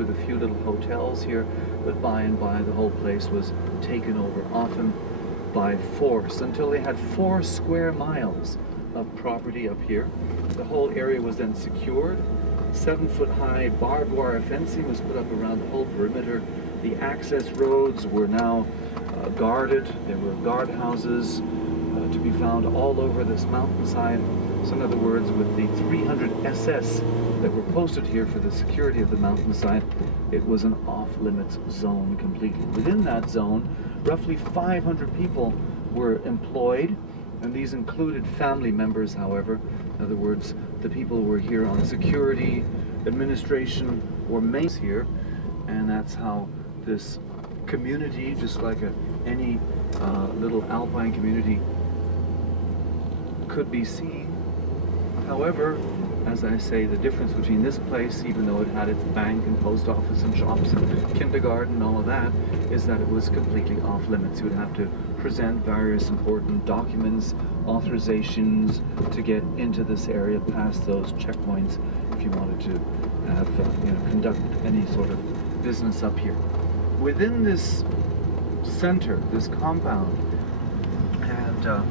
with a few little hotels here, but by and by the whole place was taken over, often by force, until they had 4 square miles of property up here. The whole area was then secured. 7-foot-high barbed wire fencing was put up around the whole perimeter. The access roads were now guarded. There were guardhouses to be found all over this mountainside. So in other words, with the 300 SS that were posted here for the security of the mountainside, it was an off-limits zone completely. Within that zone, roughly 500 people were employed, and these included family members, however. In other words, the people who were here on security, administration, or mates here, and that's how this community, just like any little alpine community, could be seen. However, as I say, the difference between this place, even though it had its bank and post office and shops and kindergarten and all of that, is that it was completely off limits. You would have to present various important documents, authorizations to get into this area, past those checkpoints, if you wanted to have, conduct any sort of business up here. Within this center, this compound, and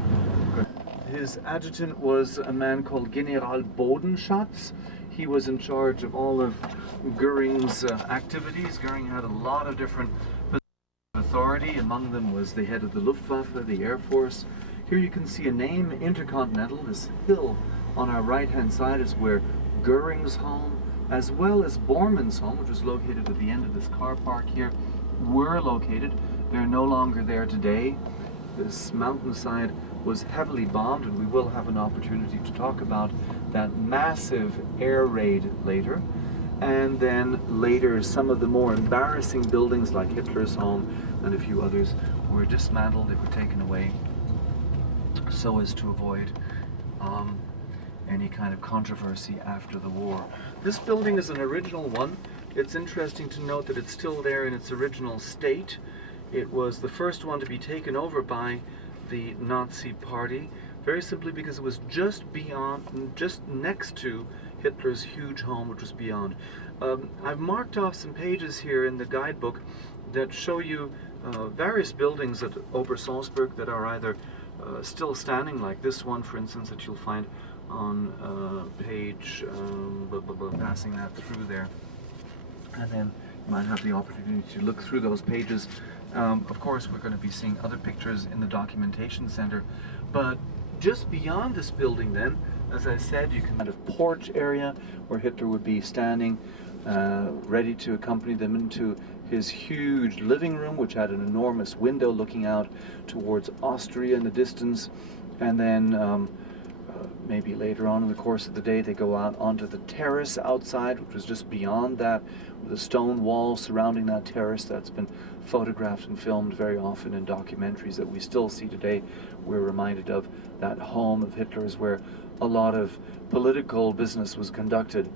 his adjutant was a man called General Bodenschatz. He was in charge of all of Goering's activities. Goering had a lot of different authority. Among them was the head of the Luftwaffe, the Air Force. Here you can see a name, Intercontinental. This hill on our right-hand side is where Goering's home, as well as Bormann's home, which was located at the end of this car park here, were located. They're no longer there today. This mountainside was heavily bombed, and we will have an opportunity to talk about that massive air raid later. And then later, some of the more embarrassing buildings like Hitler's home and a few others were dismantled. They were taken away so as to avoid any kind of controversy after the war. This building is an original one. It's interesting to note that it's still there in its original state. It was the first one to be taken over by the Nazi Party, very simply because it was just next to Hitler's huge home, which was beyond. I've marked off some pages here in the guidebook that show you various buildings at Obersalzberg that are either still standing, like this one, for instance, that you'll find on page, passing that through there. And then you might have the opportunity to look through those pages. Of course, we're going to be seeing other pictures in the documentation center, but just beyond this building then, as I said, you can have a porch area where Hitler would be standing, ready to accompany them into his huge living room, which had an enormous window looking out towards Austria in the distance. And then maybe later on in the course of the day, they go out onto the terrace outside, which was just beyond that, with a stone wall surrounding that terrace that's been photographed and filmed very often in documentaries that we still see today. We're reminded of that home of Hitler's where a lot of political business was conducted.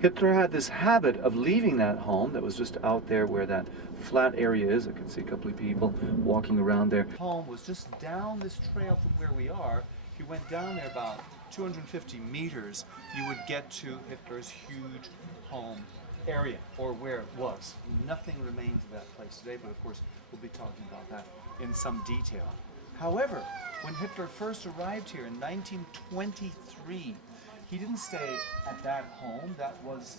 Hitler had this habit of leaving that home that was just out there where that flat area is. I can see a couple of people walking around there. Home was just down this trail from where we are. If you went down there about 250 meters, you would get to Hitler's huge home area, or where it was. Nothing remains of that place today, but of course we'll be talking about that in some detail. However, when Hitler first arrived here in 1923, he didn't stay at that home. That was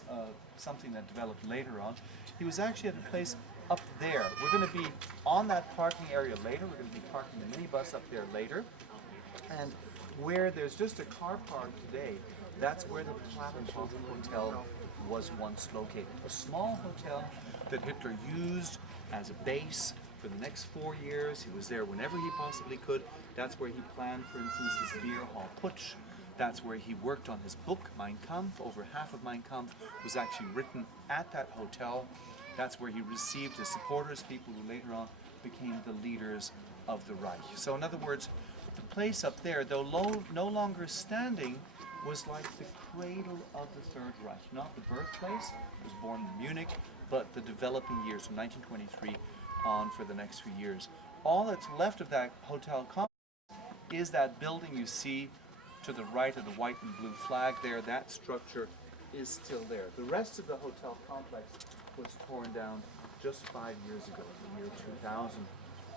something that developed later on. He was actually at a place up there. We're going to be on that parking area later. We're going to be parking the minibus up there later. And where there's just a car park today, that's where the Plattenhof Hotel was once located. A small hotel that Hitler used as a base for the next 4 years. He was there whenever he possibly could. That's where he planned, for instance, his Beer Hall Putsch. That's where he worked on his book, Mein Kampf. Over half of Mein Kampf was actually written at that hotel. That's where he received his supporters, people who later on became the leaders of the Reich. So in other words, the place up there, though no longer standing, was like the cradle of the Third Reich. Not the birthplace, he was born in Munich, but the developing years from 1923 on for the next few years. All that's left of that hotel complex is that building you see to the right of the white and blue flag there. That structure is still there. The rest of the hotel complex was torn down just 5 years ago, in the year 2000.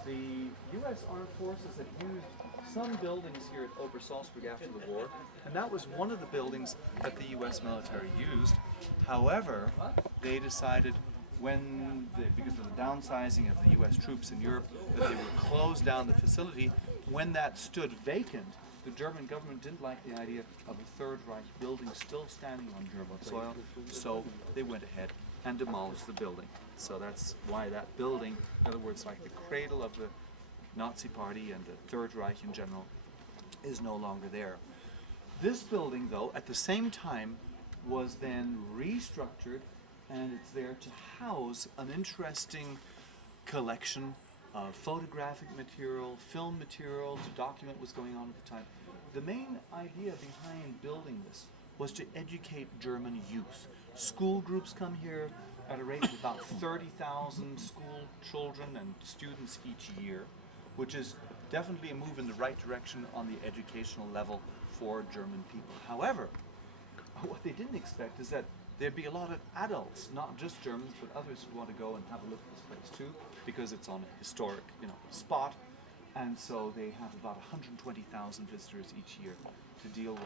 The U.S. Armed Forces had used some buildings here at Obersalzberg after the war, and that was one of the buildings that the U.S. military used. However, they decided because of the downsizing of the U.S. troops in Europe, that they would close down the facility. When that stood vacant, the German government didn't like the idea of a Third Reich building still standing on German soil, so they went ahead and demolished the building. So that's why that building, in other words, like the cradle of the Nazi Party and the Third Reich in general, is no longer there. This building, though, at the same time, was then restructured, and it's there to house an interesting collection of photographic material, film material to document what's going on at the time. The main idea behind building this was to educate German youth. School groups come here at a rate of about 30,000 school children and students each year, which is definitely a move in the right direction on the educational level for German people. However, what they didn't expect is that there'd be a lot of adults, not just Germans, but others who want to go and have a look at this place too, because it's on a historic, spot, and so they have about 120,000 visitors each year to deal with.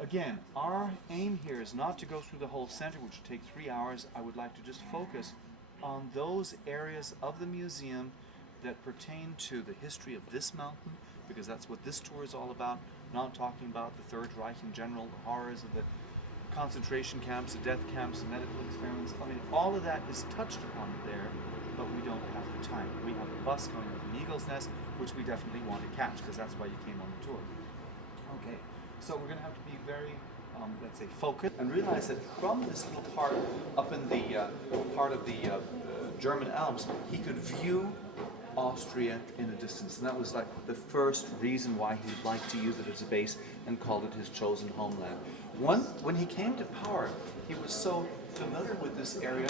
Again, our aim here is not to go through the whole center, which would take 3 hours. I would like to just focus on those areas of the museum that pertain to the history of this mountain, because that's what this tour is all about, not talking about the Third Reich in general, the horrors of the concentration camps, the death camps, the medical experiments. I mean, all of that is touched upon there, but we don't have the time. We have a bus going from Eagle's Nest, which we definitely want to catch, because that's why you came on the tour. Okay, so we're going to have to be very, let's say, focused, and realize that from this little part up in the part of the German Alps, he could view Austria in the distance, and that was like the first reason why he'd like to use it as a base and called it his chosen homeland. When he came to power, he was so familiar with this area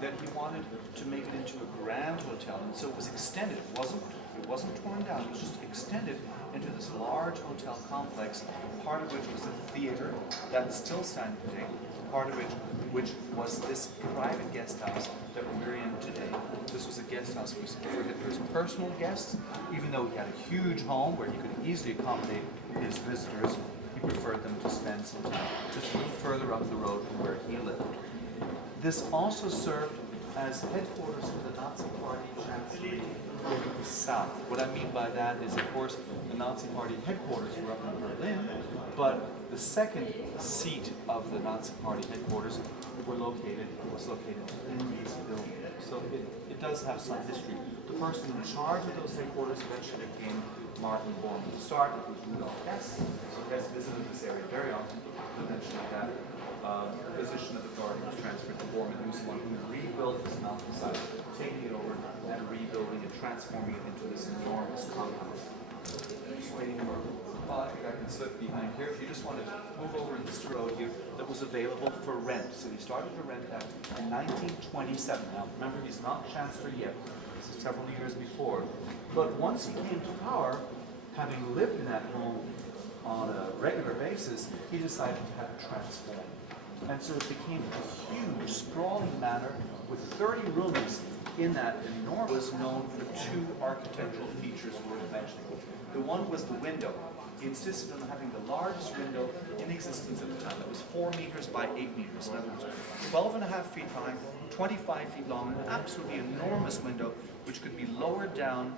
that he wanted to make it into a grand hotel, and so it was extended. It wasn't torn down. It was just extended into this large hotel complex, part of which was a theater that's still standing today, part of which was this private guest house that we're in today. This was a guest house for Hitler's personal guests. Even though he had a huge home where he could easily accommodate his visitors, he preferred them to spend some time just a little further up the road from where he lived. This also served as headquarters for the Nazi Party chancellery in the south. What I mean by that is, of course, the Nazi Party headquarters were up in Berlin, but the second seat of the Nazi Party headquarters was located in these buildings. So it does have some history. The person in charge of those headquarters eventually became Martin Bormann. To start, it was Rudolf Hess. So Hess visited this area very often. Eventually that position of authority was transferred to Bormann, who was the one who rebuilt this mountainside, taking it over and rebuilding it, transforming it into this enormous compound. Just waiting for, I think I can slip behind here. If you just want to move over in this road here that was available for rent. So he started to rent that in 1927. Now remember, he's not chancellor yet. This is several years before. But once he came to power, having lived in that home on a regular basis, he decided to have it transformed. And so it became a huge, sprawling manor with 30 rooms in that enormous. Was known for two architectural features worth mentioning. The one was the window. He insisted on having the largest window in existence at the time. It was 4 meters by 8 meters. In other words, 12.5 feet high, 25 feet long, an absolutely enormous window which could be lowered down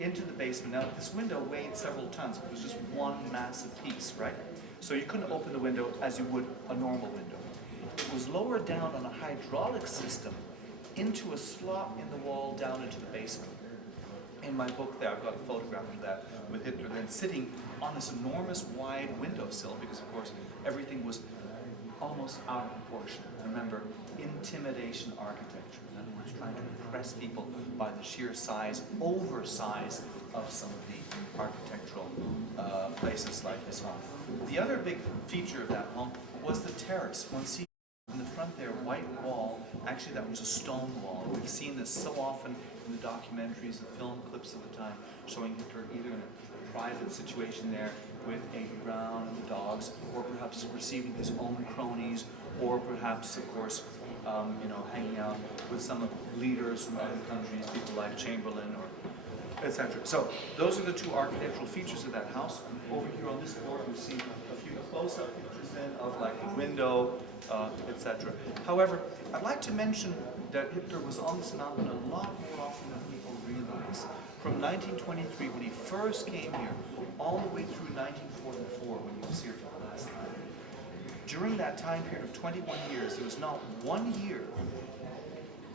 into the basement. Now, this window weighed several tons. It was just one massive piece, right? So you couldn't open the window as you would a normal window. It was lowered down on a hydraulic system into a slot in the wall down into the basement. In my book there, I've got a photograph of that with Hitler then sitting on this enormous wide windowsill, because of course everything was almost out of proportion. Remember, intimidation architecture. In other words, trying to impress people by the sheer size, oversize of some of the architectural places like his home. The other big feature of that home was the terrace. One sees in the front there, white wall. Actually, that was a stone wall. We've seen this so often in the documentaries, the film clips of the time, showing Hitler either in a private situation there with Ava Brown and the dogs, or perhaps receiving his own cronies, or perhaps, of course, hanging out with some leaders from other countries, people like Chamberlain or etc. So those are the two architectural features of that house. Over here on this board, we see a few close-up pictures then of like the window, etc. However, I'd like to mention that Hitler was on this mountain a lot more often than people realize. From 1923, when he first came here, all the way through 1944, when he was here for the last time. During that time period of 21 years, there was not 1 year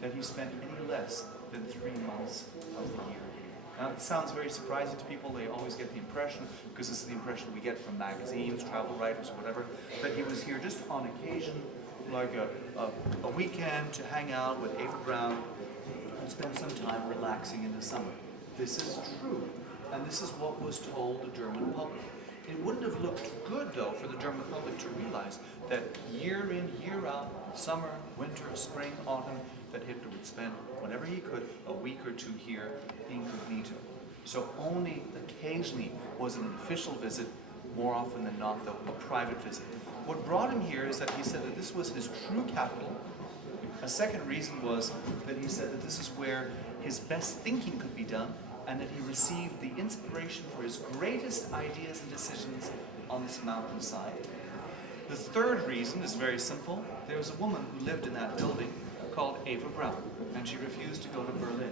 that he spent any less than 3 months of the year. Now, it sounds very surprising to people. They always get the impression, because this is the impression we get from magazines, travel writers, or whatever, that he was here just on occasion, like a weekend to hang out with Ava Brown and spend some time relaxing in the summer. This is true, and this is what was told the German public. It wouldn't have looked good, though, for the German public to realize that year in, year out, summer, winter, spring, autumn, that Hitler would spend, whenever he could, a week or two here incognito. So only occasionally was it an official visit, more often than not, though, a private visit. What brought him here is that he said that this was his true capital. A second reason was that he said that this is where his best thinking could be done, and that he received the inspiration for his greatest ideas and decisions on this mountainside. The third reason is very simple. There was a woman who lived in that building called Ava Braun, and she refused to go to Berlin.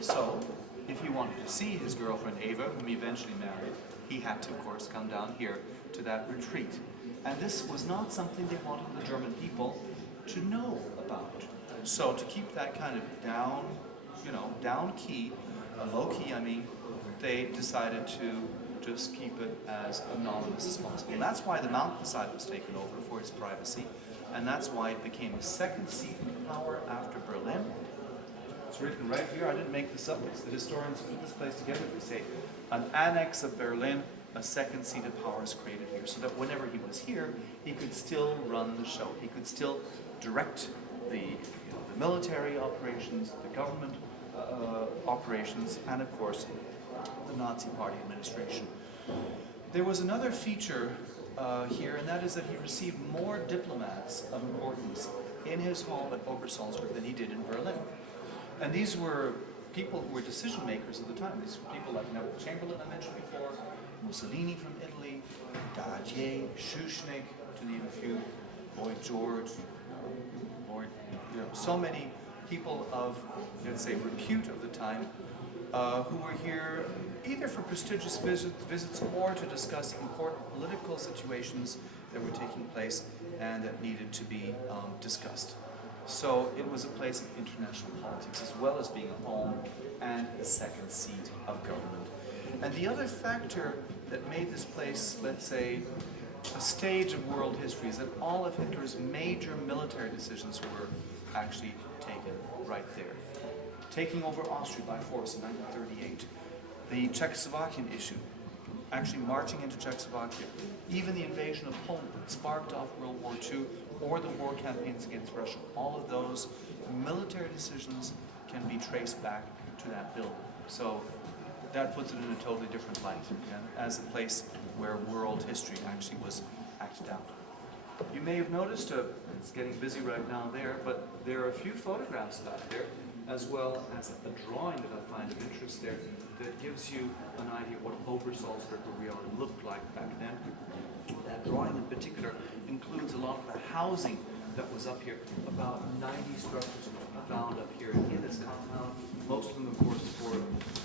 So, if he wanted to see his girlfriend Ava, whom he eventually married, he had to, of course, come down here to that retreat. And this was not something they wanted the German people to know about. So, to keep that kind of down key, low key, they decided to just keep it as anonymous as possible. And that's why the mountainside was taken over for its privacy, and that's why it became a second seat of power after Berlin. It's written right here, I didn't make this up, it's the historians who put this place together. They say, an annex of Berlin, a second seat of power is created here, so that whenever he was here, he could still run the show. He could still direct the military operations, the government operations, and of course, the Nazi Party administration. There was another feature here, and that is that he received more diplomats of importance in his home at Obersalzberg than he did in Berlin. And these were people who were decision makers at the time. These were people like Neville Chamberlain, I mentioned before, Mussolini from Italy, Daladier, Schuschnigg, to name a few, Lloyd George, so many people of, let's say, repute of the time who were here either for prestigious visits or to discuss important political situations that were taking place and that needed to be discussed. So it was a place of international politics as well as being a home and a second seat of government. And the other factor that made this place, let's say, a stage of world history is that all of Hitler's major military decisions were actually taken right there. Taking over Austria by force in 1938, the Czechoslovakian issue, actually marching into Czechoslovakia, even the invasion of Poland that sparked off World War II, or the war campaigns against Russia, all of those military decisions can be traced back to that building. So that puts it in a totally different light, as a place where world history actually was acted out. You may have noticed, it's getting busy right now there, but there are a few photographs out there, as well as a drawing that I find of interest there that gives you an idea of what Obersalzberg, where we are, looked like back then. That drawing in particular includes a lot of the housing that was up here. About 90 structures were found up here in this compound. Most of them, of course, for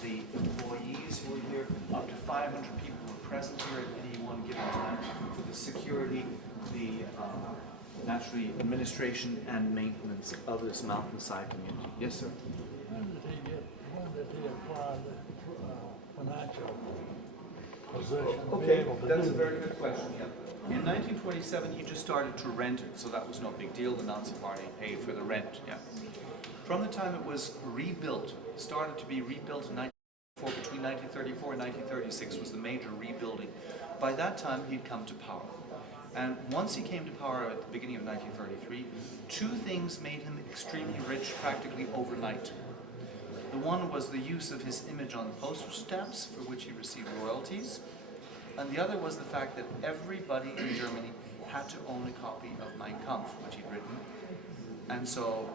the employees who were here. Up to 500 people were present here at any one given time for the security, the naturally administration and maintenance of this mountainside community. Yes, sir. When did he acquire the financial position? Okay, that's a very good question. Yeah. In 1927, he just started to rent it, so that was no big deal. The Nazi Party paid for the rent. Yeah. From the time it was rebuilt, started to be rebuilt in 1934, between 1934 and 1936 was the major rebuilding. By that time, he'd come to power. And once he came to power at the beginning of 1933, two things made him extremely rich practically overnight. The one was the use of his image on postage stamps, for which he received royalties. And the other was the fact that everybody in Germany had to own a copy of Mein Kampf, which he'd written. And so,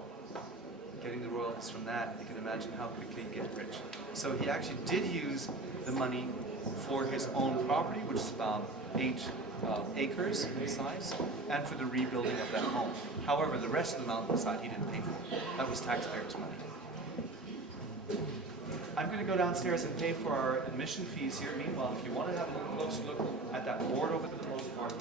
getting the royalties from that, you can imagine how quickly he'd get rich. So he actually did use the money for his own property, which is about 8 acres in size, and for the rebuilding of that home. However, the rest of the mountainside he didn't pay for. That was taxpayers' money. I'm going to go downstairs and pay for our admission fees here. Meanwhile, if you want to have a little closer look at that board over to the most part.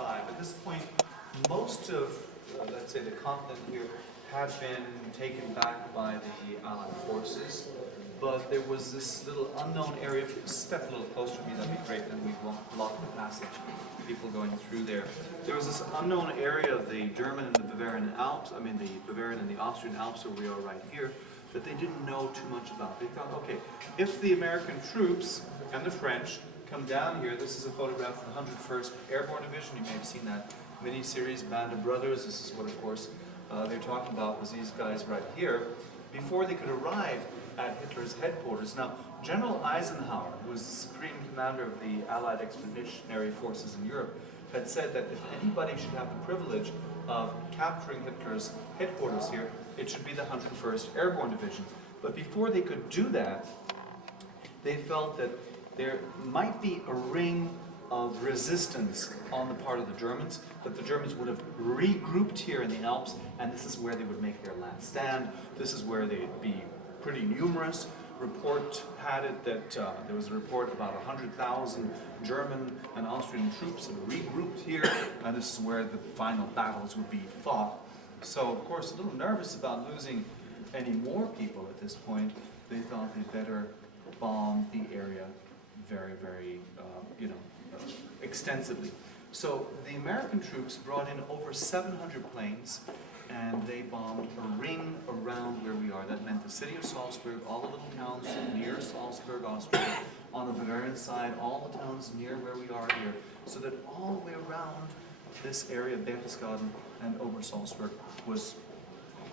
At this point, most of, let's say, the continent here had been taken back by the Allied forces, but there was this little unknown area. If you step a little closer to me, that'd be great, and we won't block the passage, people going through there. There was this unknown area of the German and the Bavarian Alps, I mean the Bavarian and the Austrian Alps, where we are right here, that they didn't know too much about. They thought, okay, if the American troops and the French come down here. This is a photograph of the 101st Airborne Division. You may have seen that mini-series, Band of Brothers. This is what, of course, they're talking about, was these guys right here, before they could arrive at Hitler's headquarters. Now, General Eisenhower, who was the supreme commander of the Allied expeditionary forces in Europe, had said that if anybody should have the privilege of capturing Hitler's headquarters here, it should be the 101st Airborne Division. But before they could do that, they felt that there might be a ring of resistance on the part of the Germans, that the Germans would have regrouped here in the Alps, and this is where they would make their last stand. This is where they'd be pretty numerous. Report had it that there was a report about 100,000 German and Austrian troops had regrouped here, and this is where the final battles would be fought. So, of course, a little nervous about losing any more people at this point. They thought they'd better bomb the area very, very, extensively. So the American troops brought in over 700 planes, and they bombed a ring around where we are. That meant the city of Salzburg, all the little towns near Salzburg, Austria, on the Bavarian side, all the towns near where we are here, so that all the way around this area, Berchtesgaden and over Salzburg, was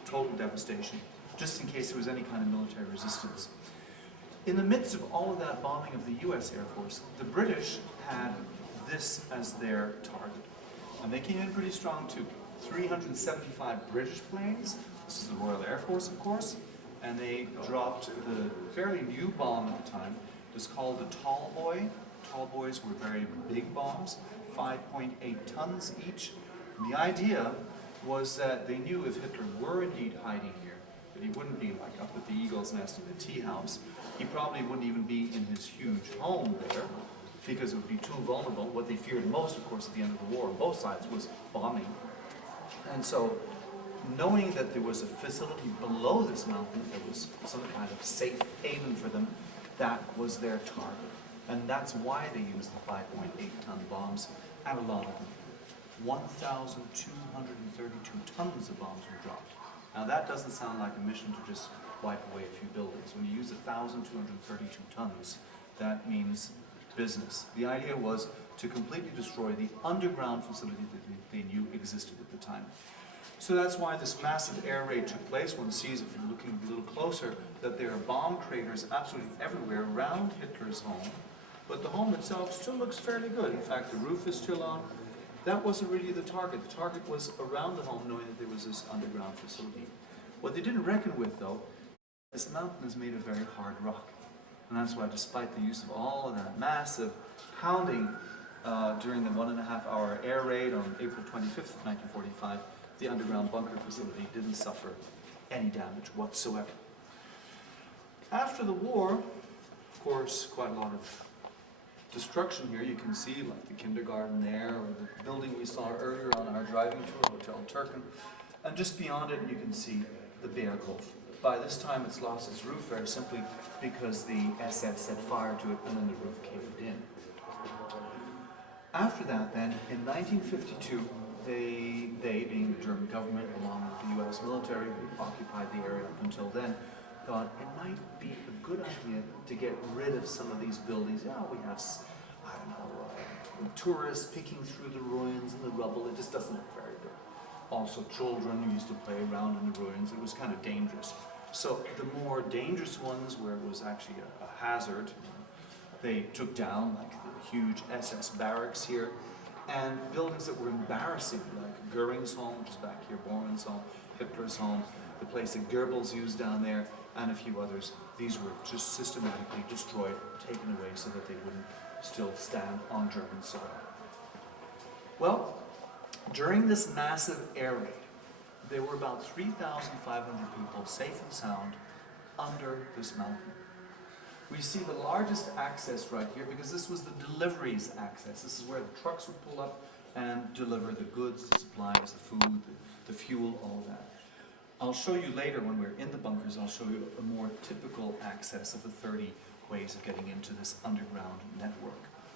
total devastation, just in case there was any kind of military resistance. In the midst of all of that bombing of the US Air Force, the British had this as their target. And they came in pretty strong too. 375 British planes, this is the Royal Air Force of course, and they dropped the fairly new bomb at the time. It was called the Tall Boy. Tall Boys were very big bombs, 5.8 tons each. And the idea was that they knew if Hitler were indeed hiding here, that he wouldn't be like up at the Eagle's Nest in the tea house. He probably wouldn't even be in his huge home there, because it would be too vulnerable. What they feared most, of course, at the end of the war on both sides was bombing. And so, knowing that there was a facility below this mountain that was some kind of safe haven for them, that was their target. And that's why they used the 5.8-ton bombs, and a lot of them. 1,232 tons of bombs were dropped. Now that doesn't sound like a mission to just wipe away a few buildings. When you use 1,232 tons, that means business. The idea was to completely destroy the underground facility that they knew existed at the time. So that's why this massive air raid took place. One sees, if you're looking a little closer, that there are bomb craters absolutely everywhere around Hitler's home. But the home itself still looks fairly good. In fact, the roof is still on. That wasn't really the target. The target was around the home, knowing that there was this underground facility. What they didn't reckon with, though, this mountain is made of very hard rock. And that's why, despite the use of all of that massive pounding during the 1.5-hour air raid on April 25th of 1945, the underground bunker facility didn't suffer any damage whatsoever. After the war, of course, quite a lot of destruction here. You can see like the kindergarten there, or the building we saw earlier on our driving tour, Hotel Turkin. And just beyond it, you can see the Berghof. By this time, it's lost its roof very simply because the SS set fire to it and then the roof caved in. After that, then, in 1952, they being the German government, along with the US military who occupied the area up until then, thought it might be a good idea to get rid of some of these buildings. Yeah, we have, I don't know, tourists picking through the ruins and the rubble. It just doesn't look very good. Also, children who used to play around in the ruins. It was kind of dangerous. So the more dangerous ones, where it was actually a hazard, they took down, like the huge SS barracks here, and buildings that were embarrassing, like Goering's home, which is back here, Bormann's home, Hitler's home, the place that Goebbels used down there, and a few others. These were just systematically destroyed, taken away so that they wouldn't still stand on German soil. Well, during this massive air raid, there were about 3,500 people safe and sound under this mountain. We see the largest access right here because this was the deliveries access. This is where the trucks would pull up and deliver the goods, the supplies, the food, the fuel, all of that. I'll show you later when we're in the bunkers, I'll show you a more typical access of the 30 ways of getting into this underground network.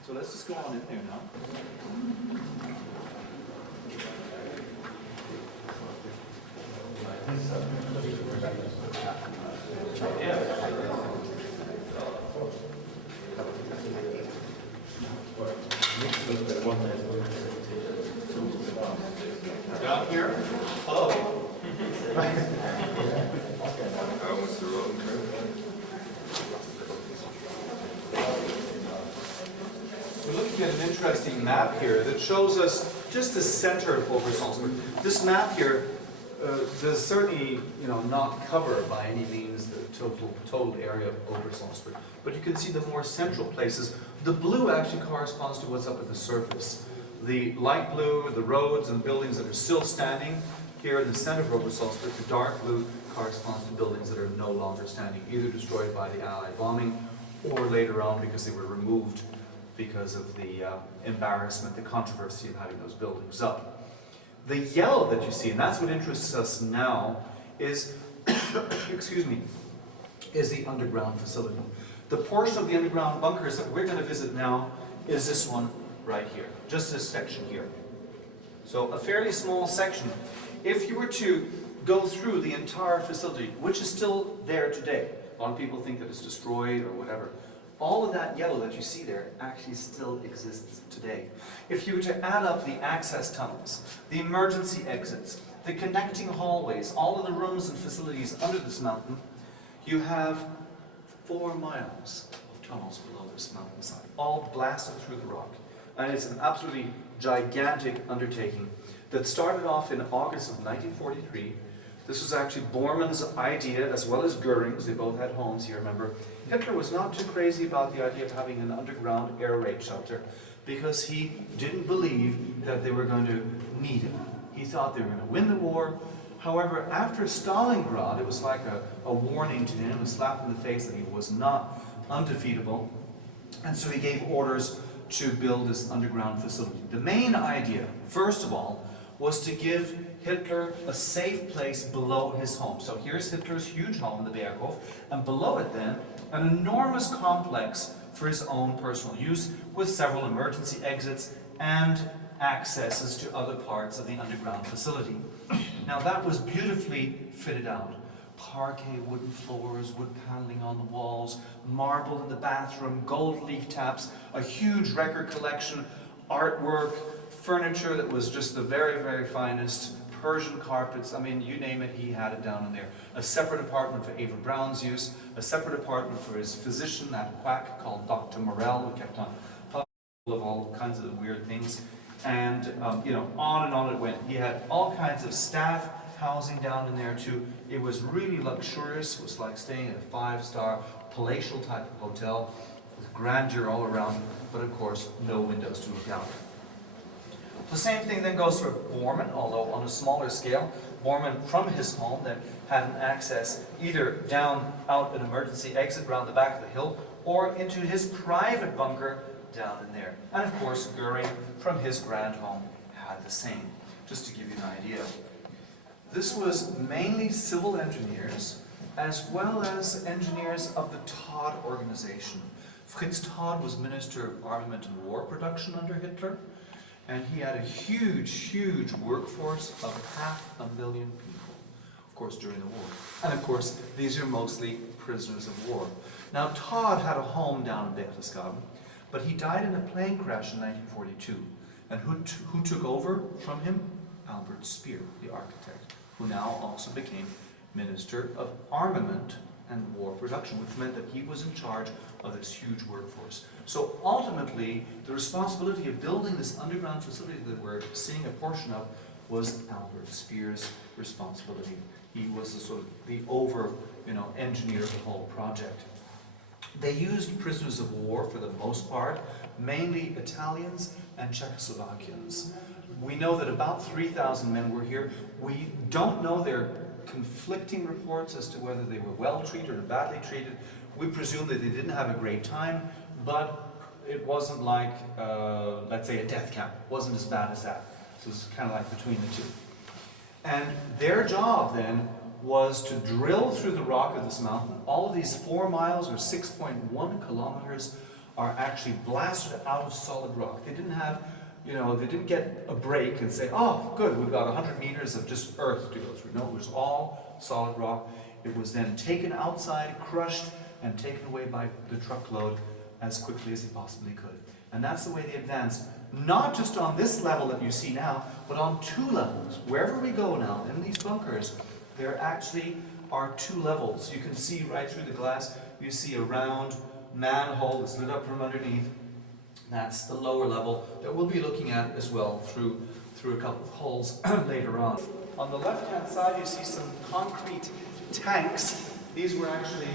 So let's just go on in there now. Down here? Hello. We're looking at an interesting map here that shows us just the center of Obersalzberg. This map here does certainly, not cover by any means the total area of Obersalzberg, but you can see the more central places. The blue actually corresponds to what's up at the surface. The light blue, the roads and buildings that are still standing here in the center of Obersalzberg. The dark blue corresponds to buildings that are no longer standing, either destroyed by the Allied bombing or later on because they were removed because of the embarrassment, the controversy of having those buildings up. The yellow that you see, and that's what interests us now, is, excuse me, is the underground facility. The portion of the underground bunkers that we're going to visit now is this one right here, just this section here. So a fairly small section. If you were to go through the entire facility, which is still there today, a lot of people think that it's destroyed or whatever, all of that yellow that you see there actually still exists today. If you were to add up the access tunnels, the emergency exits, the connecting hallways, all of the rooms and facilities under this mountain, you have 4 miles of tunnels below this mountainside, all blasted through the rock. And it's an absolutely gigantic undertaking that started off in August of 1943. This was actually Bormann's idea as well as Goering's. They both had homes here, remember. Hitler was not too crazy about the idea of having an underground air raid shelter because he didn't believe that they were going to need it. He thought they were going to win the war. However, after Stalingrad, it was like a warning to him, a slap in the face that he was not undefeatable. And so he gave orders to build this underground facility. The main idea, first of all, was to give Hitler a safe place below his home. So here's Hitler's huge home in the Berghof, and below it then, an enormous complex for his own personal use with several emergency exits and accesses to other parts of the underground facility. Now that was beautifully fitted out. Parquet wooden floors, wood paneling on the walls, marble in the bathroom, gold leaf taps, a huge record collection, artwork, furniture that was just the very, very finest, Persian carpets, I mean, you name it, he had it down in there. A separate apartment for Eva Braun's use, a separate apartment for his physician, that quack called Dr. Morell, who kept on talking of all kinds of weird things. And, on and on it went. He had all kinds of staff housing down in there too. It was really luxurious. It was like staying at a 5-star palatial type of hotel with grandeur all around, but of course, no windows to look out. The same thing then goes for Bormann, although on a smaller scale. Bormann, from his home, then had an access either down out an emergency exit around the back of the hill or into his private bunker down in there. And of course, Goering, from his grand home, had the same, just to give you an idea. This was mainly civil engineers, as well as engineers of the Todd organization. Fritz Todd was Minister of Armament and War Production under Hitler, and he had a huge, huge workforce of 500,000 people, of course, during the war. And of course, these are mostly prisoners of war. Now, Todd had a home down in Berchtesgaden, but he died in a plane crash in 1942. And who took over from him? Albert Speer, the architect, who now also became Minister of Armament and War Production, which meant that he was in charge of this huge workforce. So ultimately, the responsibility of building this underground facility that we're seeing a portion of was Albert Speer's responsibility. He was the sort of the engineer of the whole project. They used prisoners of war for the most part, mainly Italians and Czechoslovakians. We know that about 3,000 men were here. We don't know their conflicting reports as to whether they were well treated or badly treated. We presume that they didn't have a great time, but it wasn't like, let's say, a death camp. It wasn't as bad as that. So it's kind of like between the two. And their job then was to drill through the rock of this mountain. All of these 4 miles or 6.1 kilometers are actually blasted out of solid rock. They didn't have, they didn't get a break and say, oh, good, we've got 100 meters of just earth to go through. No, it was all solid rock. It was then taken outside, crushed, and taken away by the truckload as quickly as they possibly could. And that's the way they advanced, not just on this level that you see now, but on 2 levels. Wherever we go now, in these bunkers, there actually are 2 levels. You can see right through the glass, you see a round manhole that's lit up from underneath. That's the lower level that we'll be looking at as well through a couple of holes later on. On the left-hand side, you see some concrete tanks. These were actually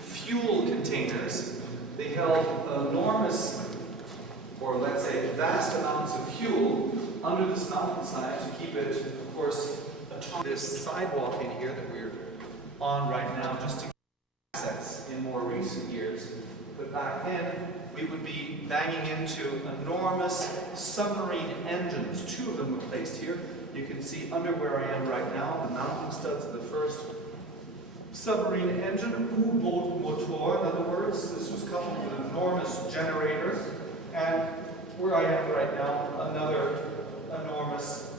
fuel containers. They held enormous, or let's say vast amounts of fuel under this mountainside to keep it, of course, atop this sidewalk in here that we're on right now, just to get access in more recent years. But back then, we would be banging into enormous submarine engines. 2 of them were placed here. You can see under where I am right now, the mounting studs of the first submarine engine, U-boat motor, in other words. This was coupled with an enormous generator. And where I am right now, another enormous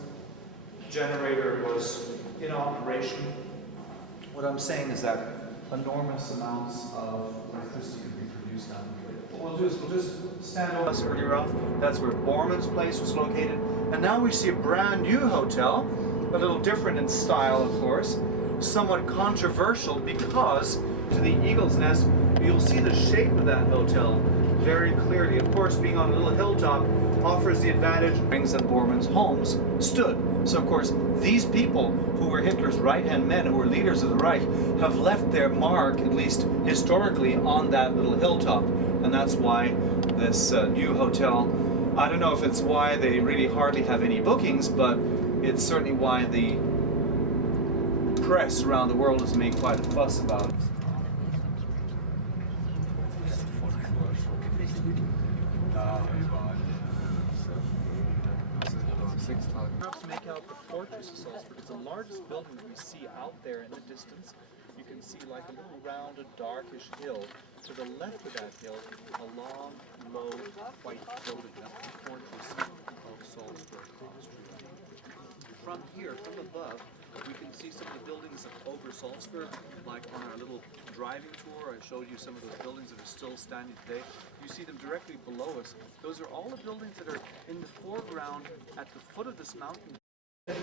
generator was in operation. What I'm saying is that enormous amounts of electricity could be produced down here. What we'll do is we'll just stand over us earlier off. That's where Borman's place was located. And now we see a brand new hotel, a little different in style, of course. Somewhat controversial because to the Eagle's Nest, you'll see the shape of that hotel very clearly. Of course, being on a little hilltop offers the advantage. Rings and Borman's homes stood. So of course, these people who were Hitler's right-hand men, who were leaders of the Reich, have left their mark, at least historically, on that little hilltop. And that's why this new hotel, I don't know if it's why they really hardly have any bookings, but it's certainly why the press around the world has made quite a fuss about it. Perhaps make out the fortress of Salzburg. It's the largest building that we see out there in the distance. You can see like a little rounded, darkish hill. To the left of that hill, a long, low, white building. That's the fortress of Salzburg. From here, from above, we can see some of the buildings of Ober Salzburg, like on our little driving tour. I showed you some of those buildings that are still standing today. You see them directly below us. Those are all the buildings that are in the foreground at the foot of this mountain.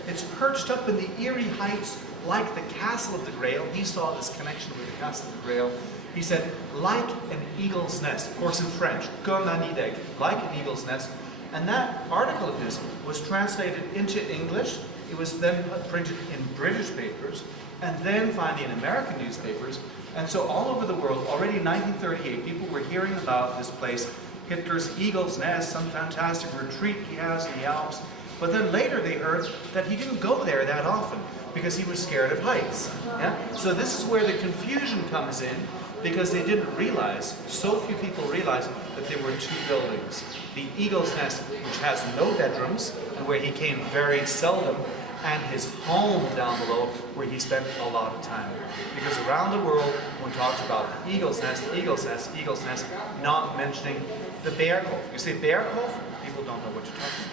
It's perched up in the Eyrie Heights like the Castle of the Grail. He saw this connection with the Castle of the Grail. He said, like an eagle's nest, of course in French, comme un nid, like an eagle's nest. And that article of his was translated into English. It was then printed in British papers, and then finally in American newspapers. And so all over the world, already in 1938, people were hearing about this place, Hitler's Eagle's Nest, some fantastic retreat he has in the Alps. But then later they heard that he didn't go there that often because he was scared of heights. Yeah? So this is where the confusion comes in, because they didn't realize, so few people realized that there were two buildings. The Eagle's Nest, which has no bedrooms, and where he came very seldom, and his home down below, where he spent a lot of time. Because around the world, one talks about Eagle's Nest, Eagle's Nest, Eagle's Nest, not mentioning the Bear Cove. You say Bear Cove, people don't know what you're talking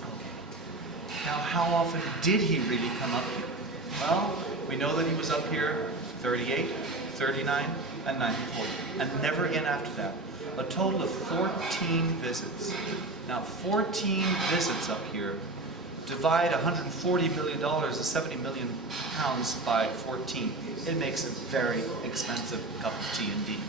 about. Okay. Now, how often did he really come up here? Well, we know that he was up here 38, 39, and 1940, and never again after that. A total of 14 visits. Now, 14 visits up here. Divide $140 million to 70 million pounds by 14. It makes a very expensive cup of tea indeed.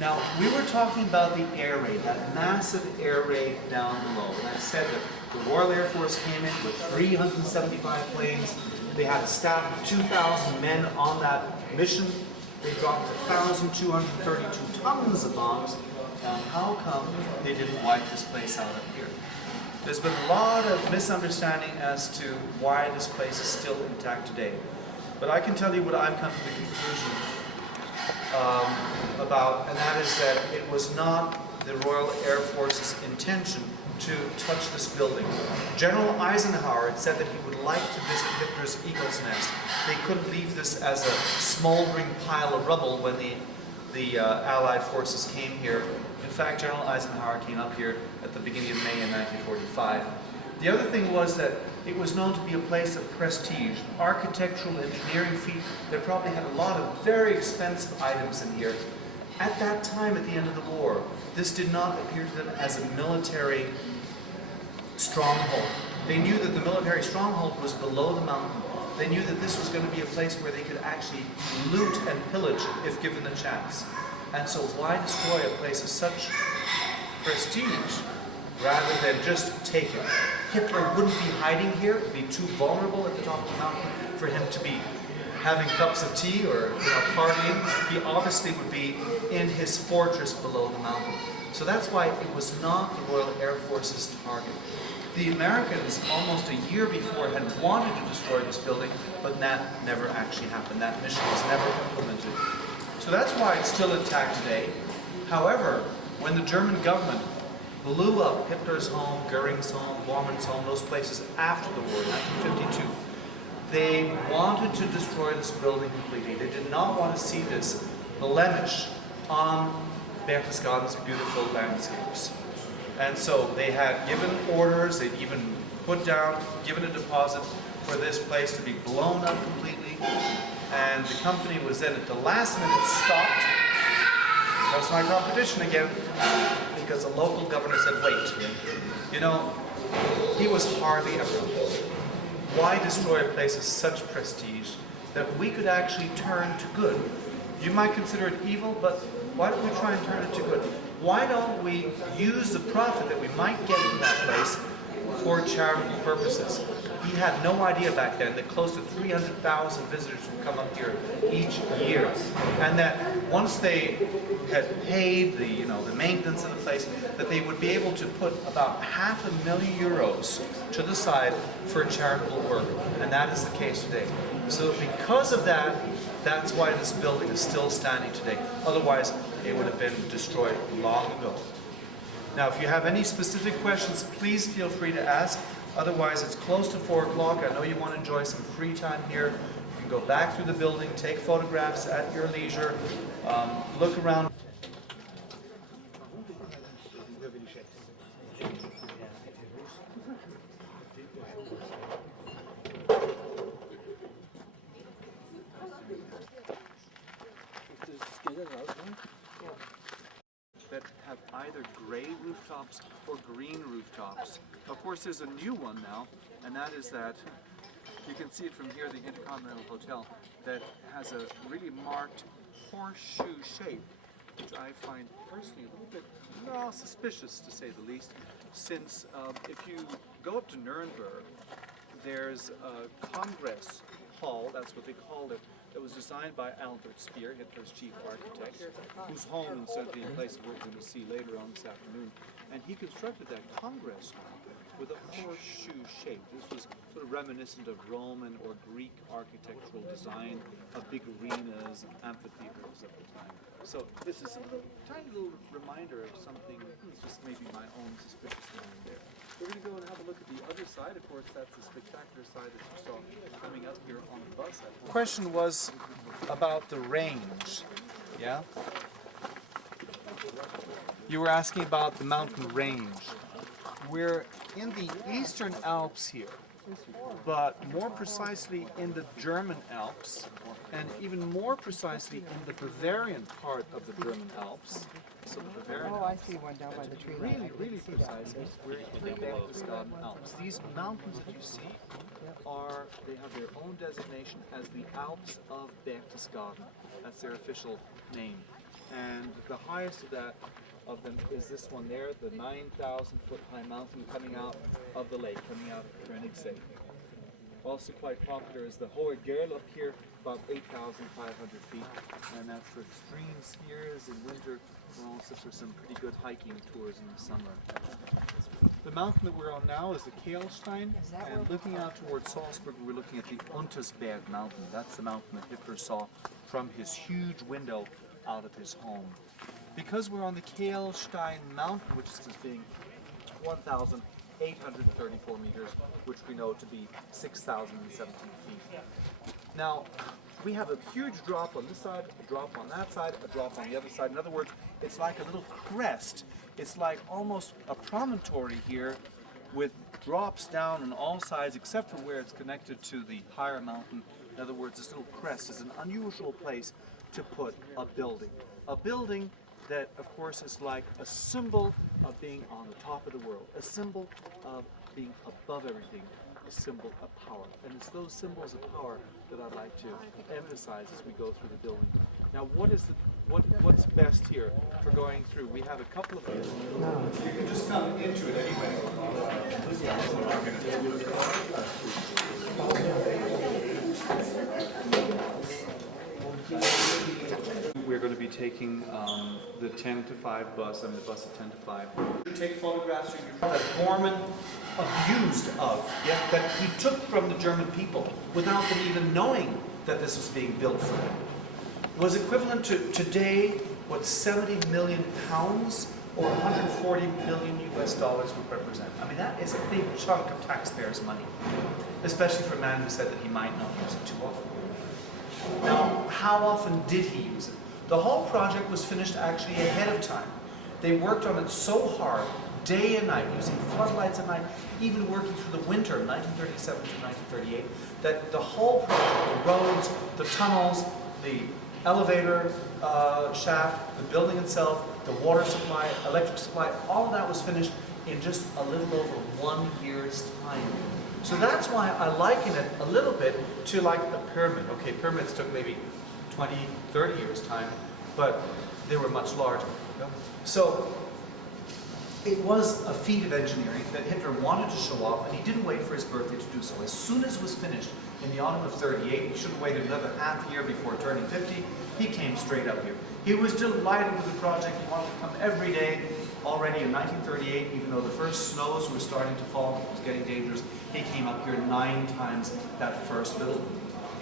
Now, we were talking about the air raid, that massive air raid down below. And I said that the Royal Air Force came in with 375 planes. They had a staff of 2,000 men on that mission. They dropped 1,232 tons of bombs. Now, how come they didn't wipe this place out up here? There's been a lot of misunderstanding as to why this place is still intact today. But I can tell you what I've come to the conclusion about, and that is that it was not the Royal Air Force's intention to touch this building. General Eisenhower had said that he would like to visit Hitler's Eagle's Nest. They couldn't leave this as a smoldering pile of rubble when the Allied forces came here. In fact, General Eisenhower came up here at the beginning of May in 1945. The other thing was that it was known to be a place of prestige, architectural, engineering feat. They probably had a lot of very expensive items in here. At that time, at the end of the war, this did not appear to them as a military stronghold. They knew that the military stronghold was below the mountain. They knew that this was going to be a place where they could actually loot and pillage if given the chance. And so why destroy a place of such prestige rather than just take it? Hitler wouldn't be hiding here, it would be too vulnerable at the top of the mountain for him to be having cups of tea or partying. He obviously would be in his fortress below the mountain. So that's why it was not the Royal Air Force's target. The Americans, almost a year before, had wanted to destroy this building, but that never actually happened. That mission was never implemented. So that's why it's still intact today. However, when the German government blew up Hitler's home, Goering's home, Bormann's home, those places after the war, 1952, they wanted to destroy this building completely. They did not want to see this blemish on Berchtesgaden's beautiful landscapes. And so they had given orders, they'd even given a deposit for this place to be blown up completely. And the company was then at the last minute stopped. That's my competition again, because the local governor said, wait, you know, he was hardly ever. Why destroy a place of such prestige that we could actually turn to good? You might consider it evil, but why don't we try and turn it to good? Why don't we use the profit that we might get from that place for charitable purposes? He had no idea back then that close to 300,000 visitors would come up here each year, and that once they had paid the maintenance of the place, that they would be able to put about €500,000 to the side for charitable work, and that is the case today. So because of that, that's why this building is still standing today. Otherwise, it would have been destroyed long ago. Now, if you have any specific questions, please feel free to ask. Otherwise, it's close to 4 o'clock. I know you want to enjoy some free time here. You can go back through the building, take photographs at your leisure, look around. That have either gray rooftops or green rooftops. Of course, there's a new one now, and that is that you can see it from here, the Intercontinental Hotel, that has a really marked horseshoe shape, which I find personally a little bit suspicious, to say the least, since if you go up to Nuremberg, there's a Congress Hall, that's what they called it, that was designed by Albert Speer, Hitler's chief architect, whose home instead of being a place that we're going to see later on this afternoon. And he constructed that Congress Hall with a horseshoe shape. This was sort of reminiscent of Roman or Greek architectural design of big arenas and amphitheaters at the time. So this is a tiny little reminder of something, it's just maybe my own suspicious mind there. We're going to go and have a look at the other side. Of course, that's the spectacular side that you saw coming up here on the bus. The question was about the range, yeah? You were asking about the mountain range. We're in the Eastern Alps here, but more precisely in the German Alps, and even more precisely in the Bavarian part of the German Alps. So the Bavarian Oh, I see one down by the tree line. I really didn't see that. precise. We're in the Berchtesgaden Alps. These mountains that you see they have their own designation as the Alps of Berchtesgaden. That's their official name. And the highest of them is this one there, the 9,000 foot high mountain coming out of the lake, coming out of Koenigsee. Also quite popular is the Hohe Gerl up here, about 8,500 feet, and that's for extreme skiers in winter, and also for some pretty good hiking tours in the summer. The mountain that we're on now is the Kehlstein, and looking out towards Salzburg, we're looking at the Untersberg mountain. That's the mountain that Hitler saw from his huge window out of his home. Because we're on the Kehlstein mountain, which is being 1,834 meters, which we know to be 6,017 feet. Now, we have a huge drop on this side, a drop on that side, a drop on the other side. In other words, it's like a little crest. It's like almost a promontory here with drops down on all sides except for where it's connected to the higher mountain. In other words, this little crest is an unusual place to put a building. A building that, of course, is like a symbol of being on the top of the world, a symbol of being above everything, a symbol of power. And it's those symbols of power that I'd like to emphasize as we go through the building. Now, what's best here for going through? We have a couple of... You can just come into it anyway. We're going to be taking the 10 to 5 bus, and the bus at 10 to 5. You take photographs that Bormann abused of, that he took from the German people without them even knowing that this was being built for them. It was equivalent to today, what 70 million pounds or 140 million US dollars would represent. I mean, that is a big chunk of taxpayers' money, especially for a man who said that he might not use it too often. Now, how often did he use it? The whole project was finished actually ahead of time. They worked on it so hard, day and night, using floodlights at night, even working through the winter of 1937 to 1938, that the whole project, the roads, the tunnels, the elevator shaft, the building itself, the water supply, electric supply, all of that was finished in just a little over 1 year's time. So that's why I liken it a little bit to like a pyramid. Okay, pyramids took maybe 20, 30 years time, but they were much larger. So it was a feat of engineering that Hitler wanted to show off, and he didn't wait for his birthday to do so. As soon as it was finished in the autumn of 38, he should have waited another half year before turning 50, he came straight up here. He was delighted with the project. He wanted to come every day. Already in 1938, even though the first snows were starting to fall, it was getting dangerous, he came up here 9 times that first little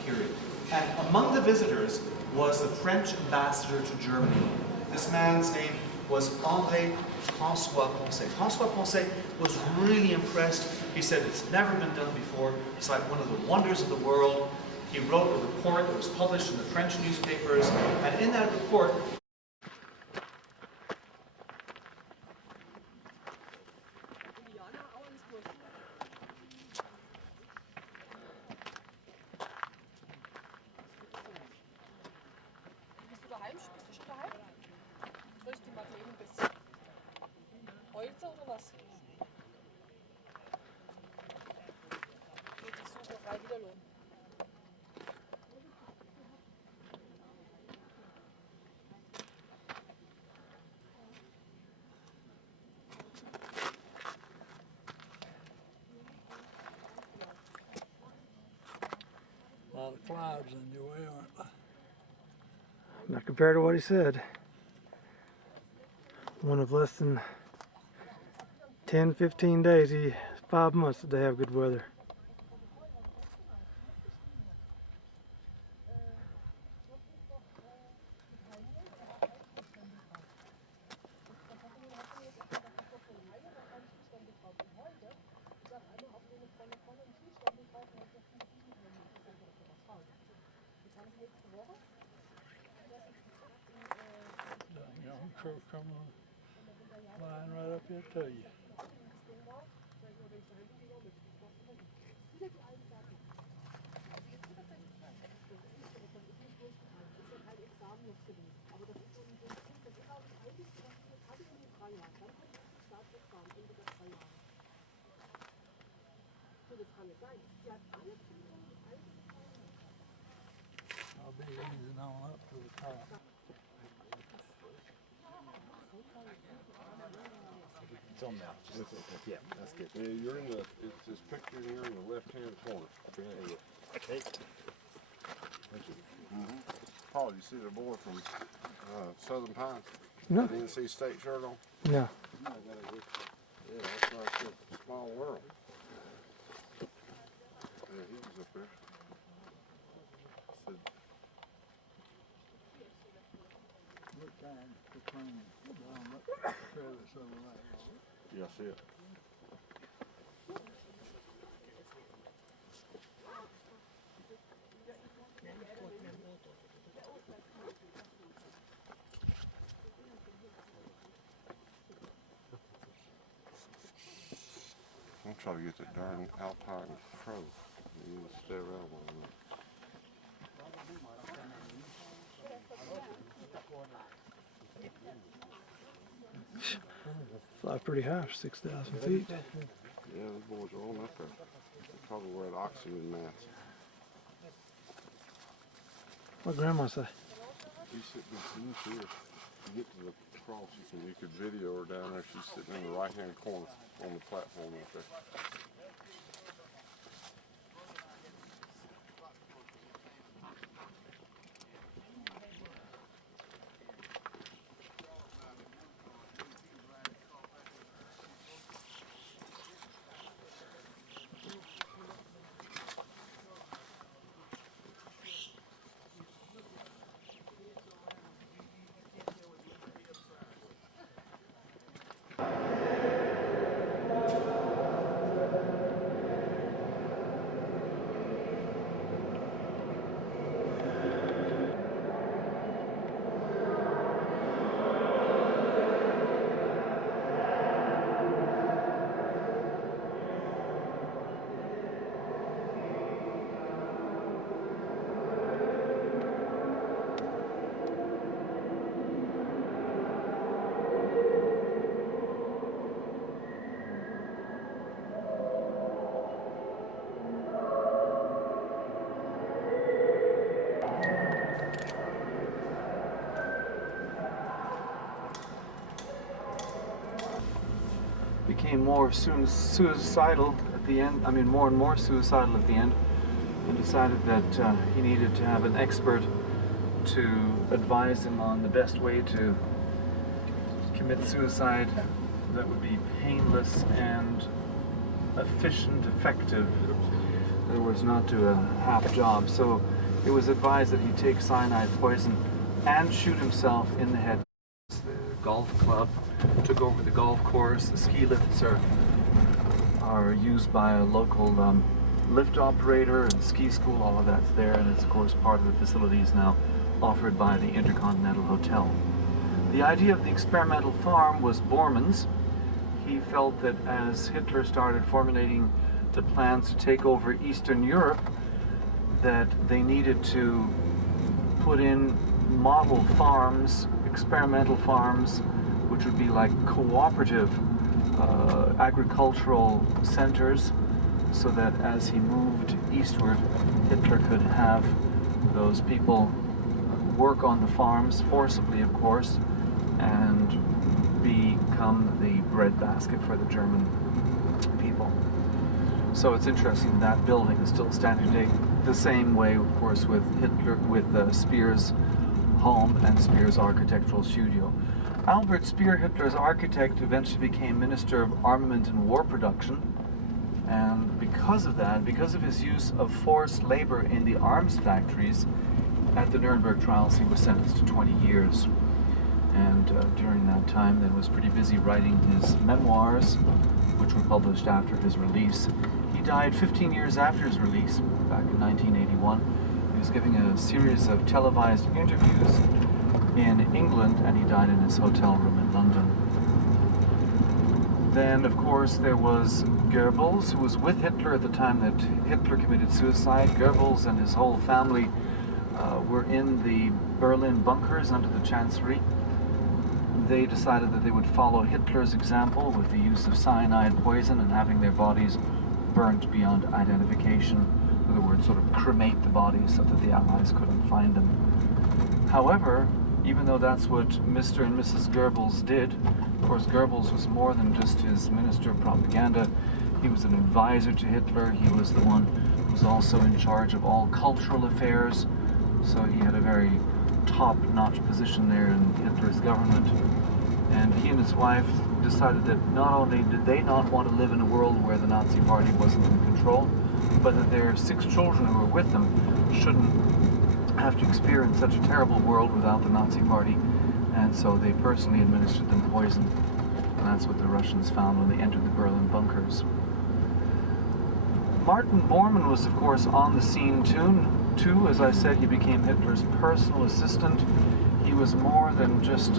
period. And among the visitors was the French ambassador to Germany. This man's name was André François Poncet. François Poncet was really impressed. He said it's never been done before. It's like one of the wonders of the world. He wrote a report that was published in the French newspapers, and in that report, Bist du daheim? Bist du schon daheim? Grüß die Madeleine ein bisschen. Heult sie oder was? Geht die Suche frei wieder lohnen. A lot of clouds in your way, aren't there? Not compared to what he said. One of less than 10, 15 days he 5 months did they have good weather. Young crew coming flying right up here to you. I'll be easing on up to the top. It's on now. Yeah, that's good. Yeah, you're in the, it's this picture, and you're in the left-hand corner. Okay. Paul, you see the boy from Southern Pine? No. The NC State shirt on? No. Yeah, that's right. Small world. Yeah, he was up there. Said, Look down between down that crevice over there. yeah, I see it. I'm trying to get that darn Alpine Pro. You need to stay around long enough. Fly pretty high for 6,000 feet. Yeah, those boys are on up there. They probably wear an oxygen mask. What grandma say? She's sitting in here. You get to the cross, you could video her down there. She's sitting in the right-hand corner on the platform up there. Became more suicidal at the end. I mean, more and more suicidal at the end, and decided that he needed to have an expert to advise him on the best way to commit suicide that would be painless and efficient, effective. In other words, not do a half job. So it was advised that he take cyanide poison and shoot himself in the head. The golf club took over the golf course. The ski lifts are used by a local lift operator and ski school. All of that's there, and it's of course part of the facilities now offered by the Intercontinental Hotel. The idea of the experimental farm was Bormann's. He felt that as Hitler started formulating the plans to take over Eastern Europe, that they needed to put in model farms, experimental farms, which would be like cooperative agricultural centers, so that as he moved eastward, Hitler could have those people work on the farms forcibly, of course, and become the breadbasket for the German people. So it's interesting that building is still standing today, the same way, of course, with Hitler, with Speer's home and Speer's architectural studio. Albert Speer, Hitler's architect, eventually became Minister of Armament and War Production, And because of that, because of his use of forced labor in the arms factories, at the Nuremberg trials he was sentenced to 20 years. And during that time then was pretty busy writing his memoirs, which were published after his release. He died 15 years after his release, back in 1981. He was giving a series of televised interviews in England, and he died in his hotel room in London. Then, of course, there was Goebbels, who was with Hitler at the time that Hitler committed suicide. Goebbels and his whole family were in the Berlin bunkers under the Chancellery. They decided that they would follow Hitler's example with the use of cyanide poison and having their bodies burnt beyond identification. In other words, sort of cremate the bodies so that the Allies couldn't find them. However, even though that's what Mr. and Mrs. Goebbels did, of course Goebbels was more than just his minister of propaganda. He was an advisor to Hitler. He was the one who was also in charge of all cultural affairs. So he had a very top-notch position there in Hitler's government. And he and his wife decided that not only did they not want to live in a world where the Nazi Party wasn't in control, but that their 6 children who were with them shouldn't have to experience such a terrible world without the Nazi Party. And so they personally administered them poison. And that's what the Russians found when they entered the Berlin bunkers. Martin Bormann was, of course, on the scene too. As I said, he became Hitler's personal assistant. He was more than just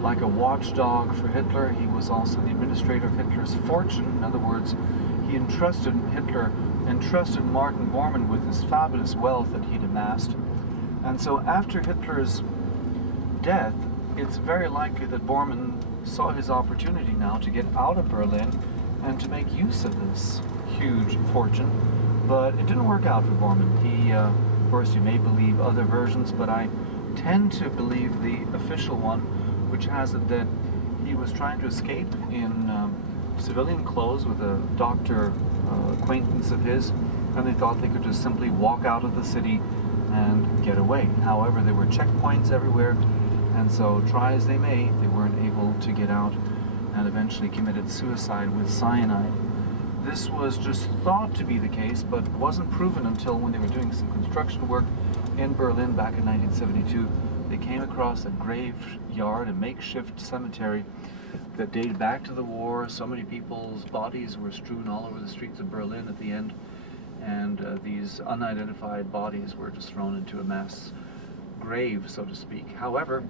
like a watchdog for Hitler. He was also the administrator of Hitler's fortune. In other words, he entrusted Martin Bormann with this fabulous wealth that he'd amassed. And so after Hitler's death, it's very likely that Bormann saw his opportunity now to get out of Berlin and to make use of this huge fortune. But it didn't work out for Bormann. He, of course, you may believe other versions, but I tend to believe the official one, which has it that he was trying to escape in civilian clothes with a doctor acquaintance of his, and they thought they could just simply walk out of the city and get away. However, there were checkpoints everywhere, and so try as they may, they weren't able to get out, and eventually committed suicide with cyanide. This was just thought to be the case, but wasn't proven until when they were doing some construction work in Berlin back in 1972. They came across a graveyard, a makeshift cemetery that dated back to the war. So many people's bodies were strewn all over the streets of Berlin at the end, and these unidentified bodies were just thrown into a mass grave, so to speak. However,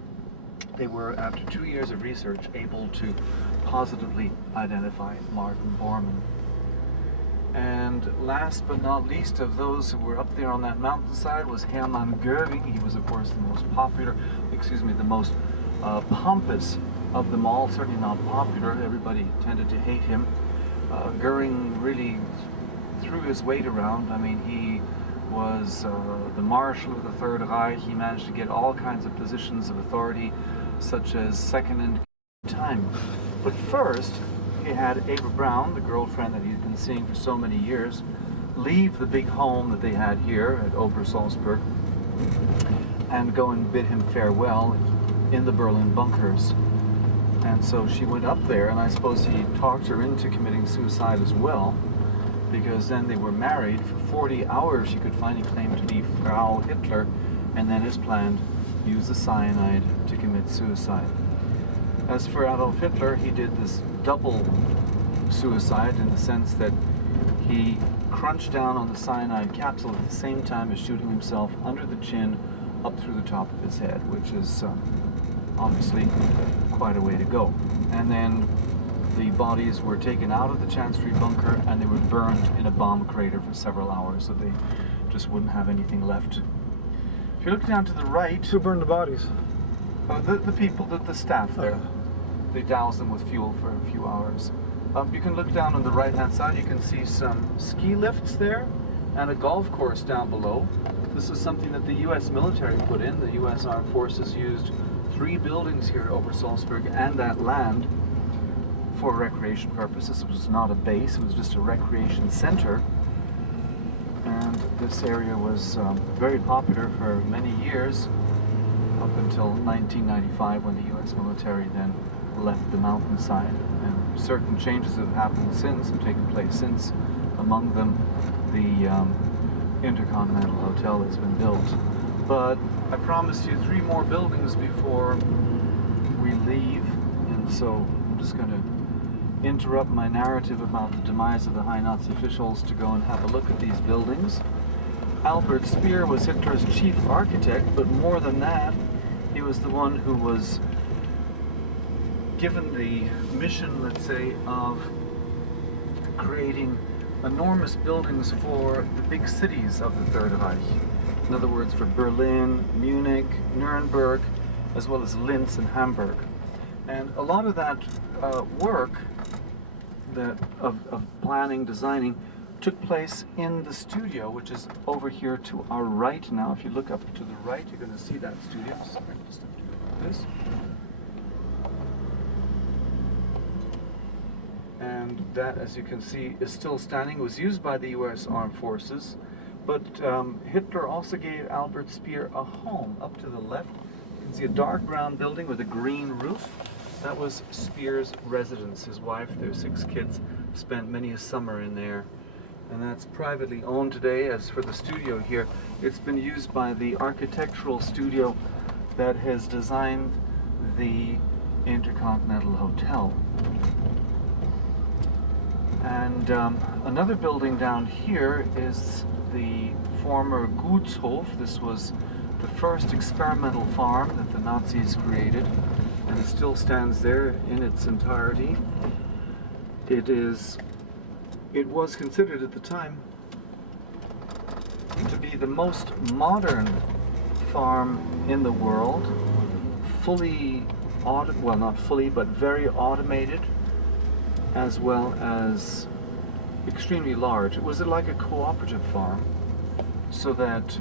they were, after 2 years of research, able to positively identify Martin Bormann. And last but not least of those who were up there on that mountainside was Hermann Göring. He was, of course, the most pompous of them all, certainly not popular. Everybody tended to hate him. Göring really threw his weight around. I mean, he was the Marshal of the Third Reich. He managed to get all kinds of positions of authority, such as second in time. But first, he had Eva Braun, the girlfriend that he'd been seeing for so many years, leave the big home that they had here at Obersalzberg and go and bid him farewell in the Berlin bunkers. And so she went up there, and I suppose he talked her into committing suicide as well, because then they were married for 40 hours. She could finally claim to be Frau Hitler, and then his plan, use the cyanide to commit suicide. As for Adolf Hitler, he did this double suicide in the sense that he crunched down on the cyanide capsule at the same time as shooting himself under the chin up through the top of his head, which is obviously quite a way to go. And then the bodies were taken out of the Chancellery bunker and they were burned in a bomb crater for several hours, so they just wouldn't have anything left. If you look down to the right... Who burned the bodies? The people, the staff there. They doused them with fuel for a few hours. You can look down on the right-hand side. You can see some ski lifts there and a golf course down below. This is something that the U.S. military put in. The U.S. Armed Forces used 3 buildings here at Obersalzberg and that land for recreation purposes. It was not a base, it was just a recreation center. And this area was very popular for many years, up until 1995 when the U.S. military then left the mountainside. And certain changes have happened since, have taken place since, among them the Intercontinental Hotel that's been built. But I promised you 3 more buildings before we leave, and so I'm just going to interrupt my narrative about the demise of the high Nazi officials to go and have a look at these buildings. Albert Speer was Hitler's chief architect, but more than that, he was the one who was given the mission, let's say, of creating enormous buildings for the big cities of the Third Reich. In other words, for Berlin, Munich, Nuremberg, as well as Linz and Hamburg. And a lot of that work of planning, designing, took place in the studio, which is over here to our right now. If you look up to the right, you're going to see that studio. Sorry, just have to do this. And that, as you can see, is still standing. It was used by the US Armed Forces, but Hitler also gave Albert Speer a home up to the left. You can see a dark brown building with a green roof. That was Speer's residence. His wife, their 6 kids, spent many a summer in there. And that's privately owned today. As for the studio here, it's been used by the architectural studio that has designed the Intercontinental Hotel. And another building down here is the former Gutshof. This was the first experimental farm that the Nazis created, and it still stands there in its entirety. It was considered at the time to be the most modern farm in the world, well, not fully, but very automated, as well as extremely large. It was like a cooperative farm, so that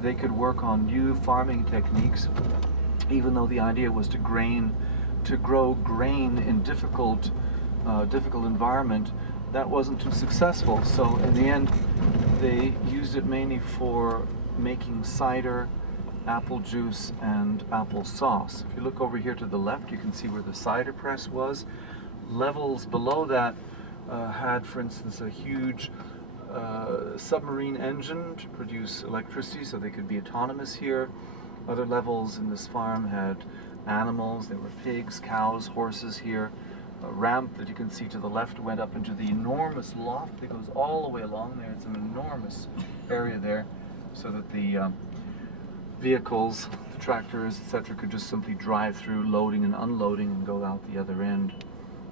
they could work on new farming techniques, even though the idea was to grow grain in difficult environment. That wasn't too successful, so in the end they used it mainly for making cider, apple juice, and apple sauce. If you look over here to the left, you can see where the cider press was. Levels below that had, for instance, a huge submarine engine to produce electricity, so they could be autonomous here. Other levels in this farm had animals. There were pigs, cows, horses here. A ramp that you can see to the left went up into the enormous loft that goes all the way along there. It's an enormous area there, so that the vehicles, the tractors, etc., could just simply drive through, loading and unloading, and go out the other end.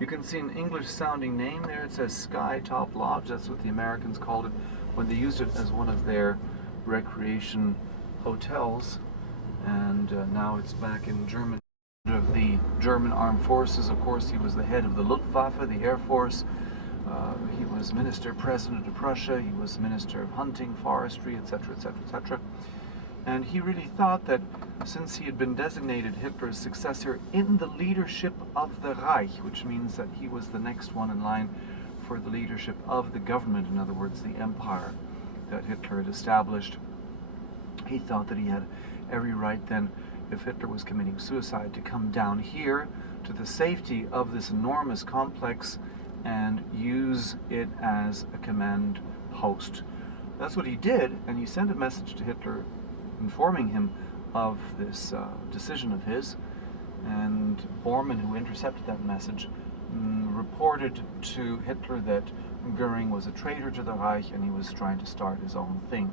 You can see an English-sounding name there. It says Sky Top Lodge. That's what the Americans called it when they used it as one of their recreation hotels. And now it's back in Germany. Of the German Armed Forces, of course, he was the head of the Luftwaffe, the Air Force. He was Minister President of Prussia. He was Minister of Hunting, Forestry, etc., etc., etc. And he really thought that since he had been designated Hitler's successor in the leadership of the Reich, which means that he was the next one in line for the leadership of the government, in other words, the empire that Hitler had established, he thought that he had every right then, if Hitler was committing suicide, to come down here to the safety of this enormous complex and use it as a command post. That's what he did, and he sent a message to Hitler informing him of this decision of his, and Bormann, who intercepted that message, reported to Hitler that Goering was a traitor to the Reich and he was trying to start his own thing.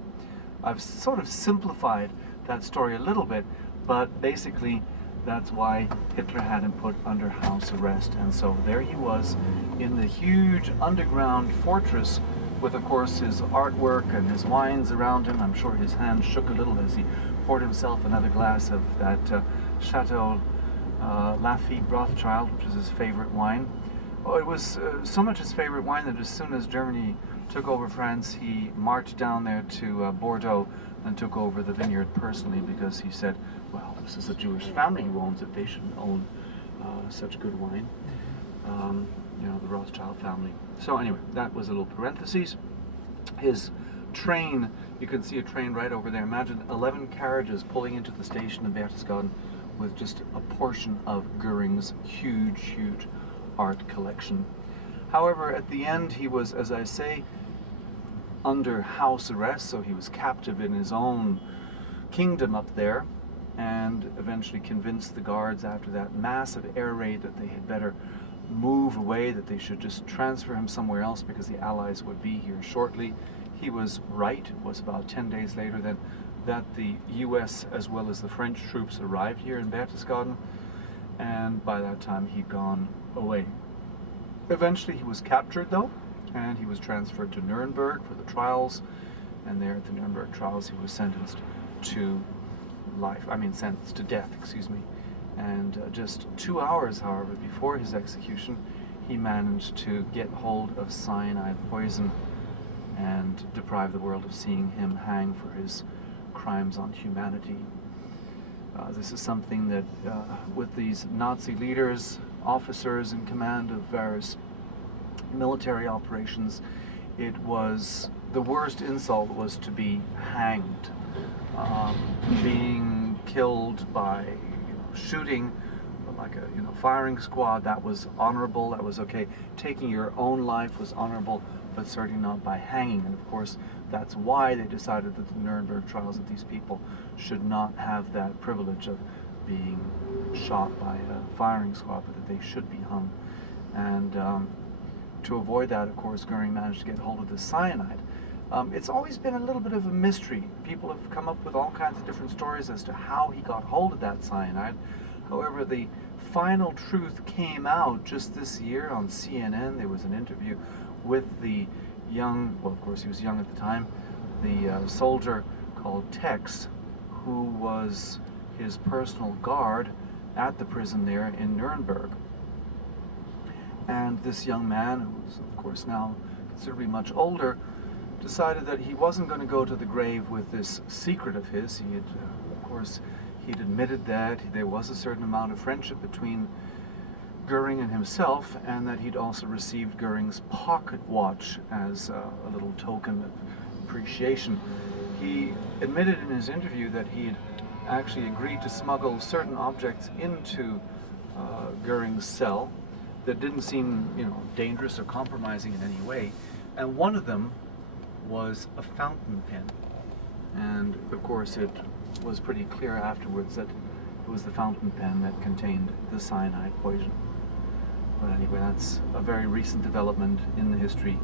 I've sort of simplified that story a little bit, but basically that's why Hitler had him put under house arrest. And so there he was in the huge underground fortress with, of course, his artwork and his wines around him. I'm sure his hand shook a little as he poured himself another glass of that Chateau Lafite Rothschild, which is his favorite wine. Oh, it was so much his favorite wine that as soon as Germany took over France, he marched down there to Bordeaux and took over the vineyard personally, because he said, well, this is a Jewish family who owns it. They shouldn't own such good wine. You know, the Rothschild family. So anyway, that was a little parenthesis. His train, you can see a train right over there. Imagine 11 carriages pulling into the station in Berchtesgaden with just a portion of Goering's huge, huge art collection. However, at the end, he was, as I say, under house arrest, so he was captive in his own kingdom up there, and eventually convinced the guards after that massive air raid that they had better move away, that they should just transfer him somewhere else because the Allies would be here shortly. He was right. It was about 10 days later that the US as well as the French troops arrived here in Berchtesgaden, and by that time he'd gone away. Eventually he was captured though, and he was transferred to Nuremberg for the trials, and there at the Nuremberg trials he was sentenced to sentenced to death, excuse me. And just 2 hours, however, before his execution, he managed to get hold of cyanide poison and deprive the world of seeing him hang for his crimes on humanity. This is something that, with these Nazi leaders, officers in command of various military operations, it was the worst insult was to be hanged. Being killed by shooting, like a firing squad, that was honorable, that was okay. Taking your own life was honorable, but certainly not by hanging. And of course, that's why they decided that the Nuremberg trials, that these people should not have that privilege of being shot by a firing squad, but that they should be hung. And to avoid that, of course, Goering managed to get hold of the cyanide. It's always been a little bit of a mystery. People have come up with all kinds of different stories as to how he got hold of that cyanide. However, the final truth came out just this year on CNN. There was an interview with the young, well, of course he was young at the time, the soldier called Tex, who was his personal guard at the prison there in Nuremberg. And this young man, who's of course now considerably much older, decided that he wasn't going to go to the grave with this secret of his. He had, of course, he'd admitted that there was a certain amount of friendship between Goering and himself, and that he'd also received Goering's pocket watch as a little token of appreciation. He admitted in his interview that he'd actually agreed to smuggle certain objects into Goering's cell that didn't seem, dangerous or compromising in any way, and one of them was a fountain pen. And of course it was pretty clear afterwards that it was the fountain pen that contained the cyanide poison. But anyway, that's a very recent development in the history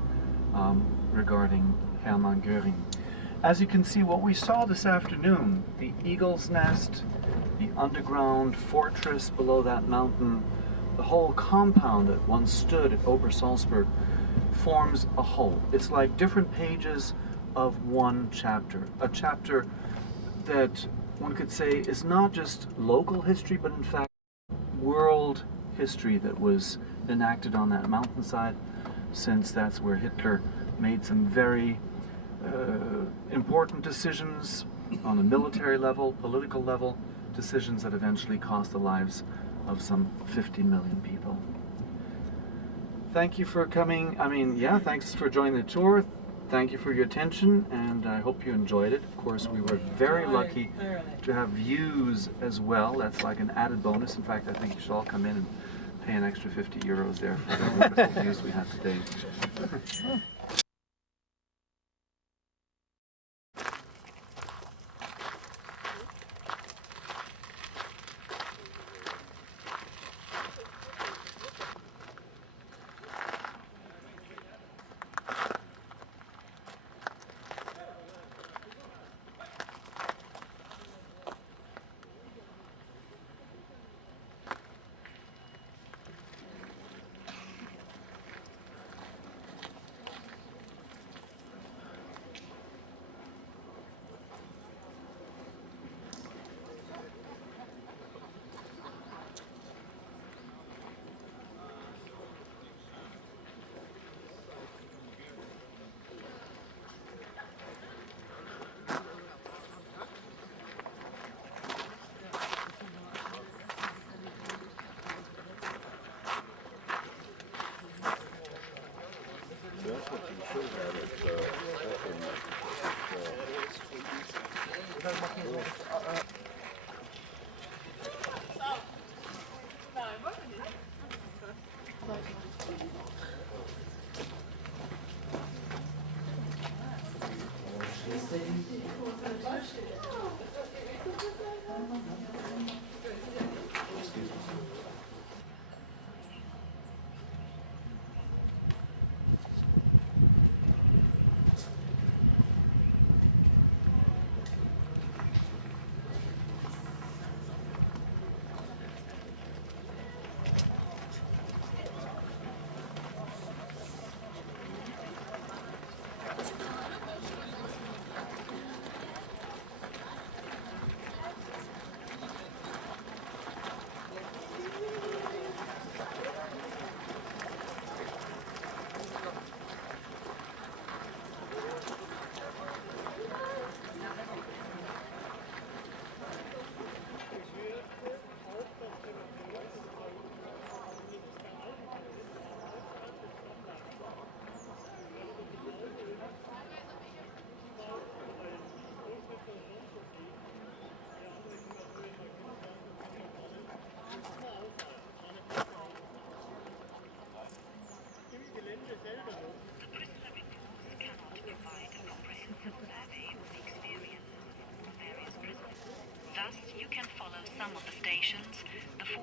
regarding Hermann Goering. As you can see, what we saw this afternoon, the Eagle's Nest, the underground fortress below that mountain, the whole compound that once stood at Obersalzberg, forms a whole. It's like different pages of one chapter. A chapter that one could say is not just local history, but in fact world history that was enacted on that mountainside, since that's where Hitler made some very important decisions on a military level, political level, decisions that eventually cost the lives of some 50 million people. Thank you for coming. Thanks for joining the tour. Thank you for your attention, and I hope you enjoyed it. Of course, we were very lucky to have views as well. That's like an added bonus. In fact, I think you should all come in and pay an extra 50 euros there for the wonderful views we had today.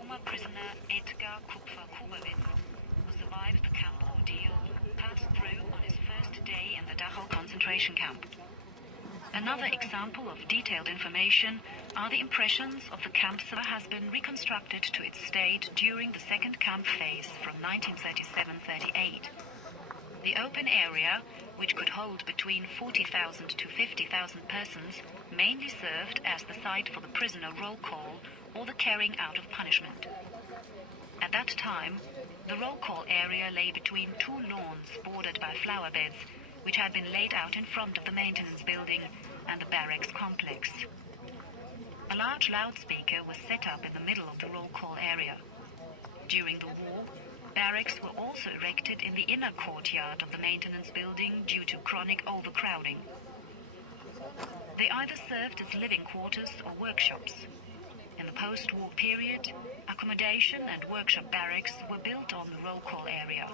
former prisoner Edgar Kupfer-Kubowitz, who survived the camp ordeal, passed through on his first day in the Dachau concentration camp. Another example of detailed information are the impressions of the camp that has been reconstructed to its state during the second camp phase from 1937-38. The open area, which could hold between 40,000 to 50,000 persons, mainly served as the site for the prisoner roll call or the carrying out of punishment. At that time, the roll call area lay between two lawns bordered by flower beds, which had been laid out in front of the maintenance building and the barracks complex. A large loudspeaker was set up in the middle of the roll call area. During the war, barracks were also erected in the inner courtyard of the maintenance building due to chronic overcrowding. They either served as living quarters or workshops. In the post-war period, accommodation and workshop barracks were built on the roll call area.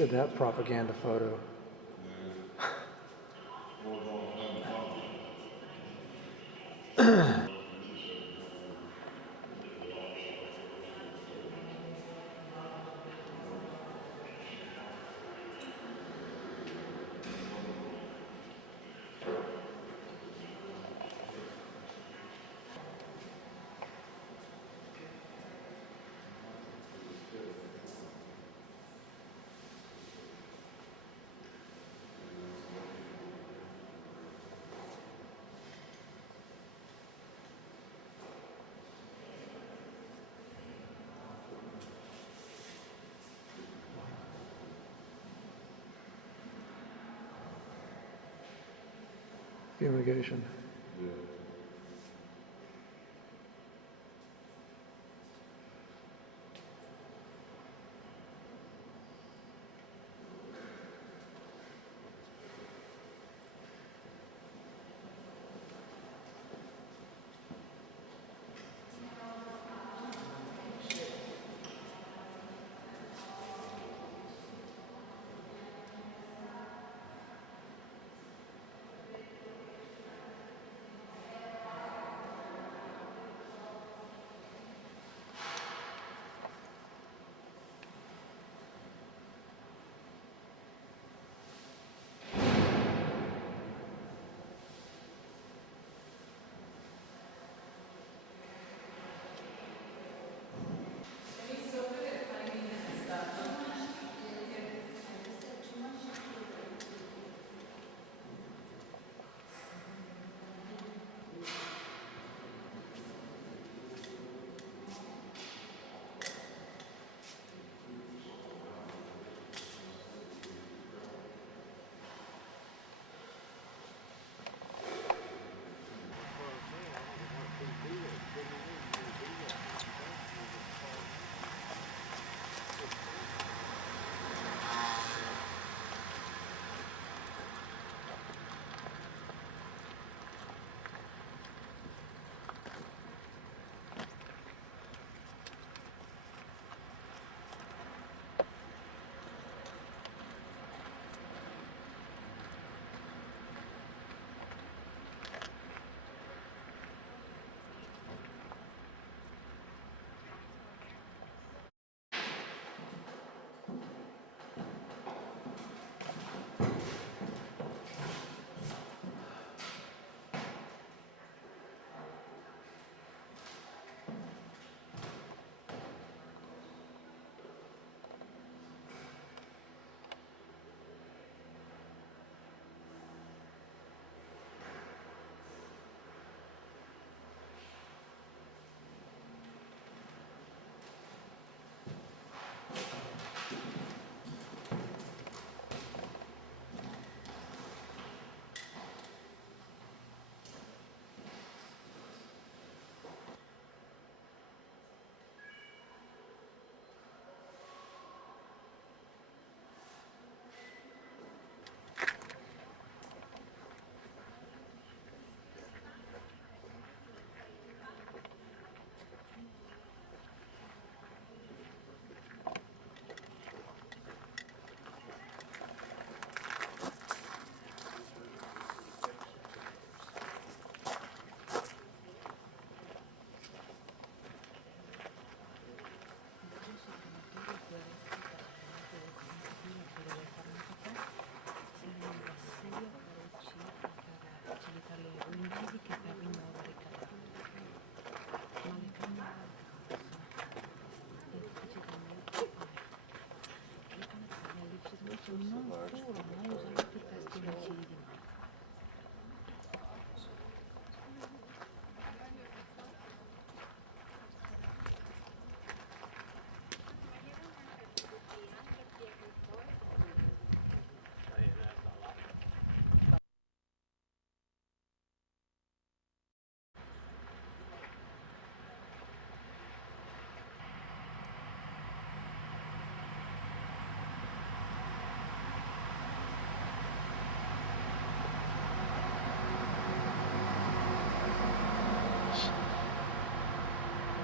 Look at that propaganda photo. Fumigation.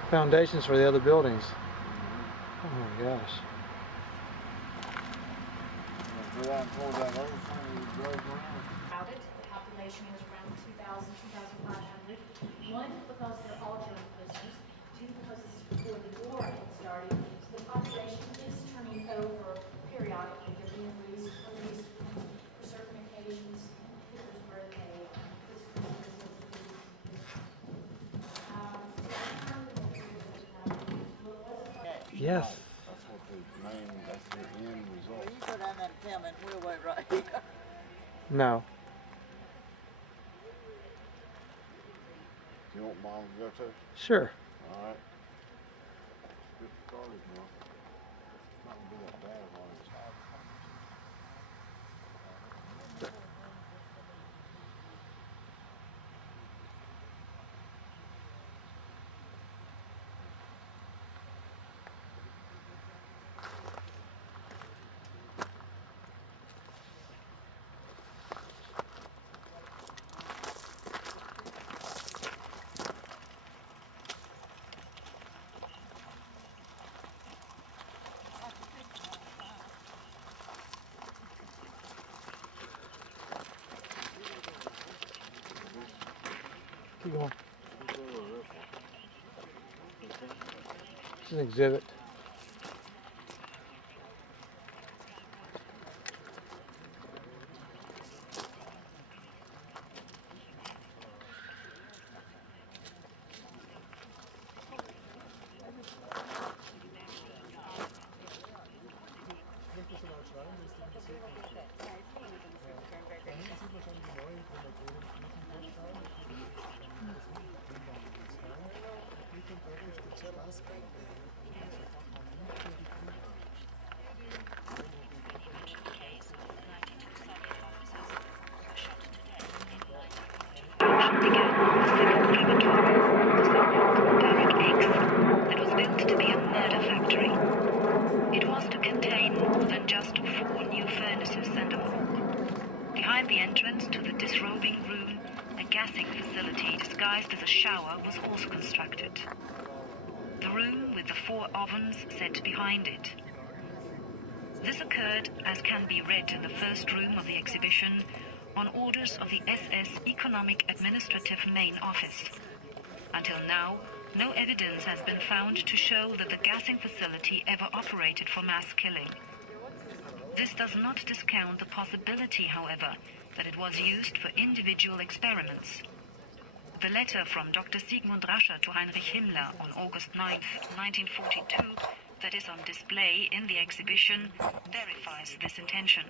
Foundations for the other buildings. Oh my gosh. Go out and pull that old thing we drove around. Crowded. The population is around 2,000, 2,500. One, because they're all German prisoners. Two, because this is before the war had started. So the population is turning over periodically. They're being released for certain occasions. Hitler's birthday, Yes. That's what the main, that's the end result. You go down that and tell me, we'll wait right here. No. You want mom to go too? Sure. All right. Get started now. Not gonna be that bad on his side. Keep going. It's an exhibit. That was built to be a murder factory. It was to contain more than just 4 new furnaces and a morgue. Behind the entrance to the disrobing room, a gassing facility disguised as a shower was also constructed. The room with the 4 ovens set behind it. This occurred, as can be read in the first room of the exhibition, on orders of the SS Economic Administrative Main Office. Until now, no evidence has been found to show that the gassing facility ever operated for mass killing. This does not discount the possibility, however, that it was used for individual experiments. The letter from Dr. Sigmund Rascher to Heinrich Himmler on August 9, 1942, that is on display in the exhibition, verifies this intention.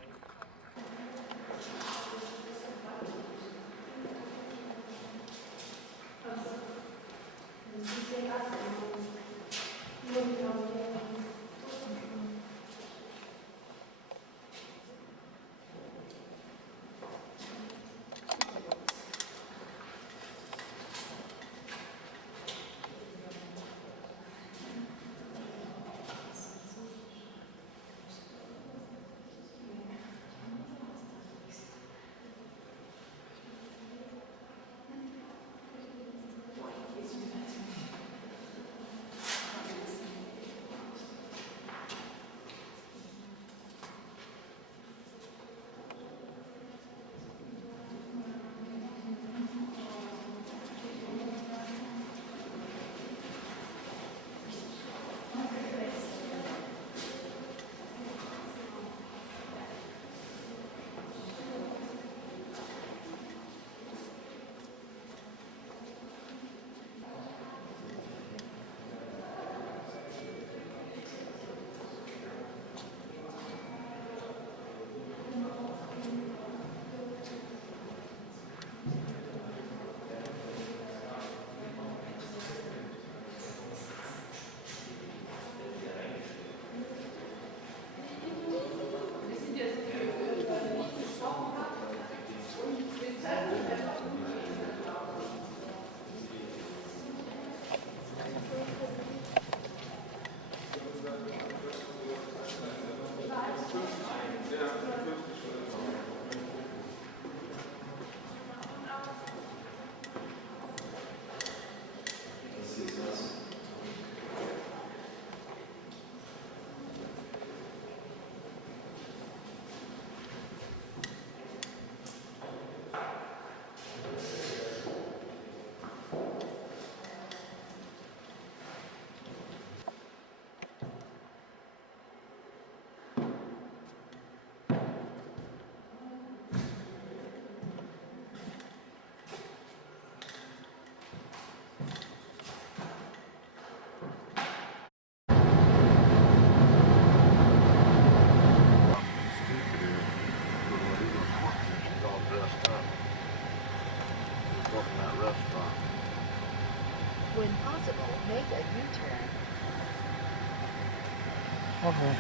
Okay.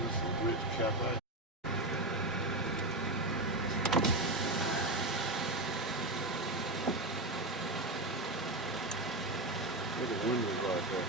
This is a rich cafe. Look at the windows right there.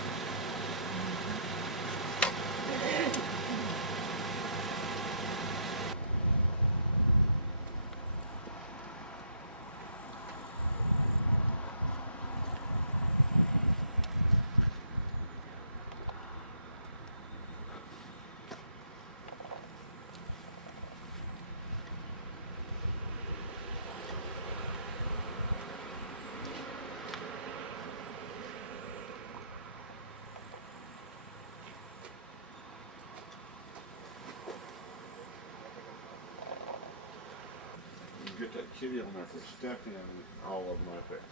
You get that kitty on there for Stephanie and all of them right there.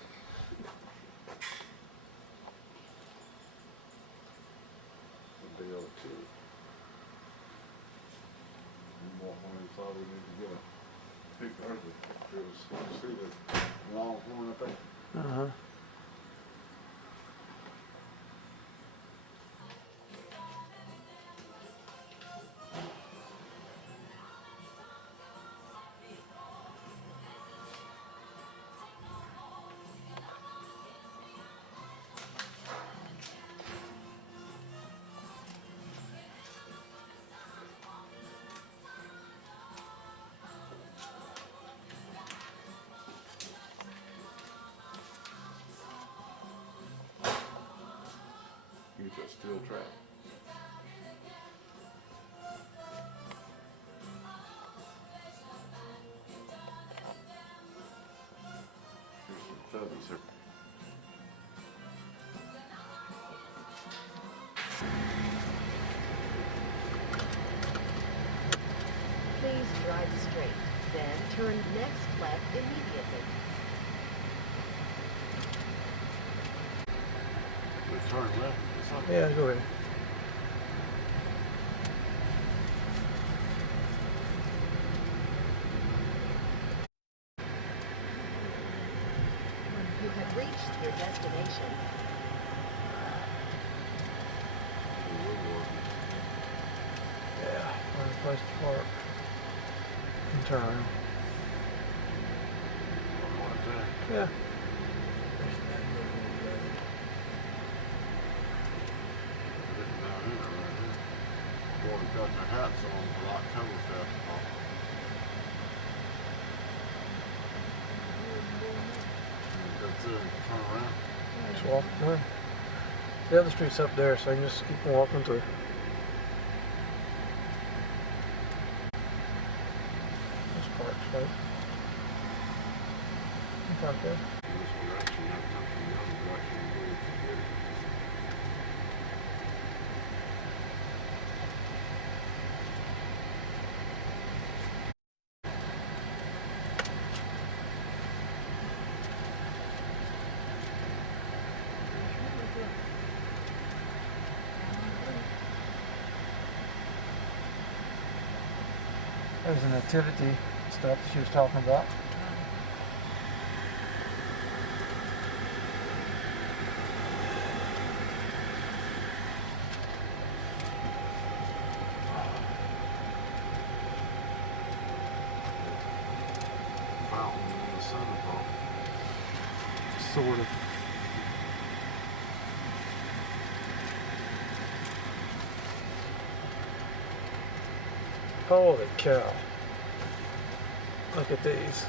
The deal too. One more horn inside, we need to get a picture of it. See the long horn up there? Uh-huh. Get that steel trap. Here's some feathers here. Please drive straight, then turn next left immediately. We turn left. It's not Yeah, go ahead. You have reached your destination. Yeah, find a place to park. And turn around. Yeah. Boys got their hats on for Oktoberfest. Go through and turn around. Just walk through. The other street's up there, so I can just keep walking through. This park's right. You park there. This direction, not something the other direction. We'll forget it. There's the nativity stuff that she was talking about. Fountain in the center part. Sort of. Holy cow. Look at these.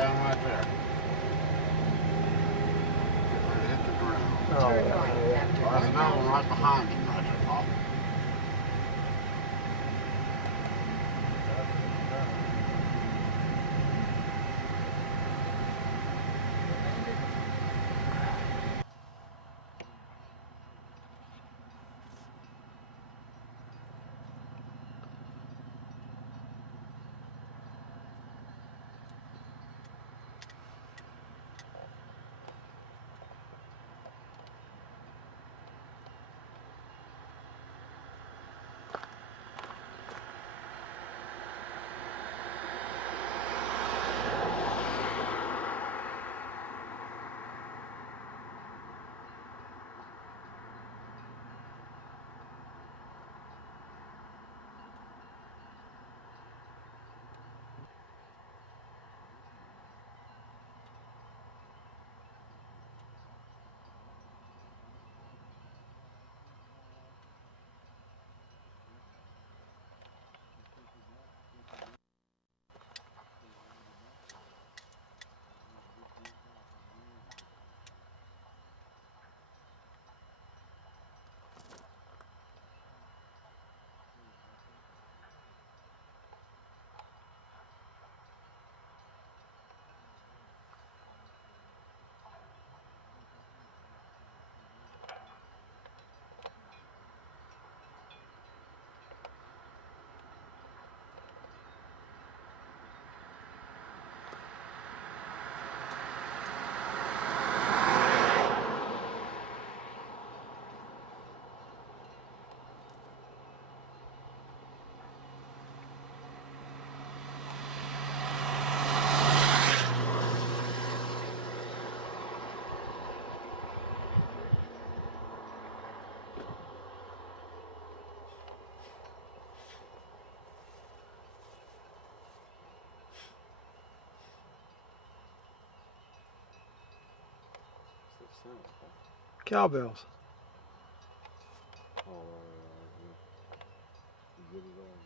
down right there. Where it hit the ground. Oh, Turn yeah, right yeah. after There's another one 1,000. right behind him right there, Paul. Cowbells. Oh, yeah. You get it on.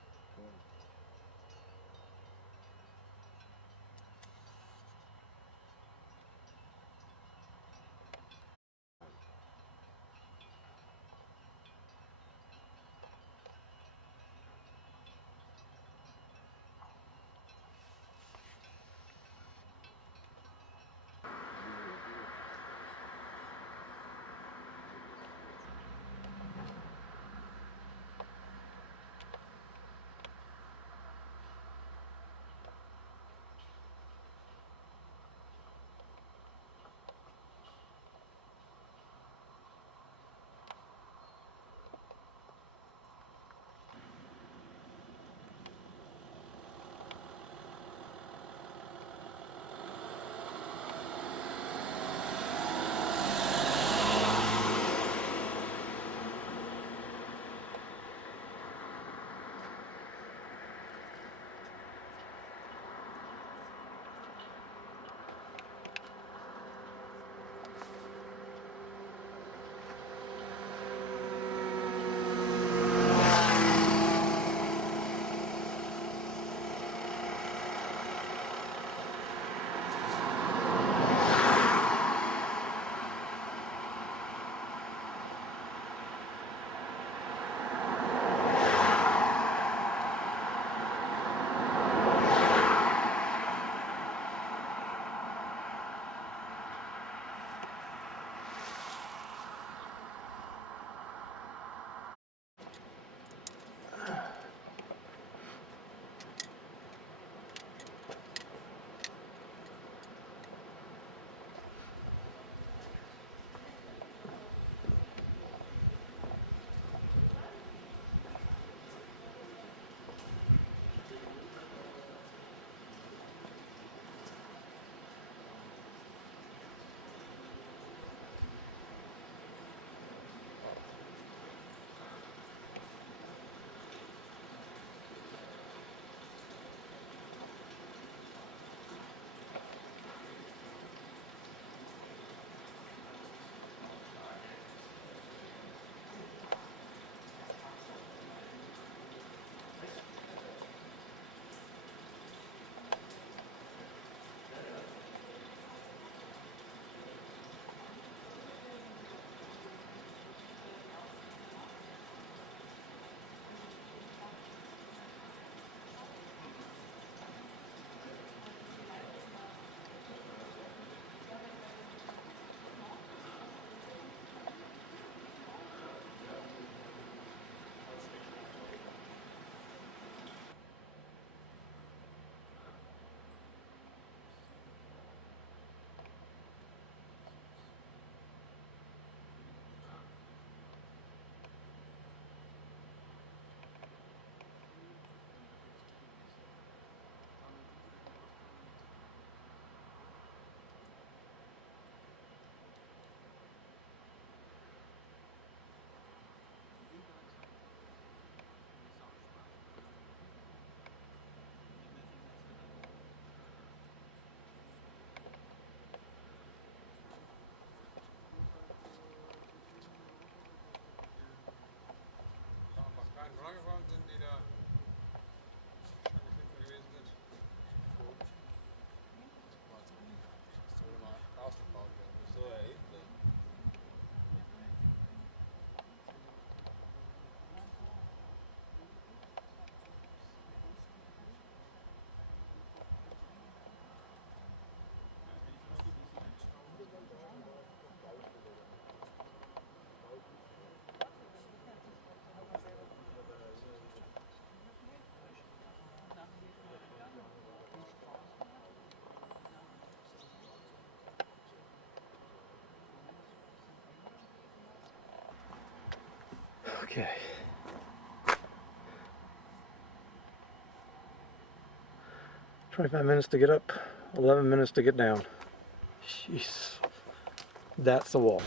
Okay. 25 minutes to get up, 11 minutes to get down. Jeez. That's the wall.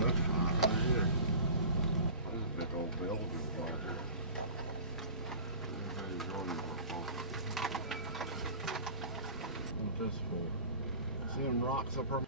That's fine right here. This is a big old building right here. Everything's going to work on. What's this for? See them rocks up her.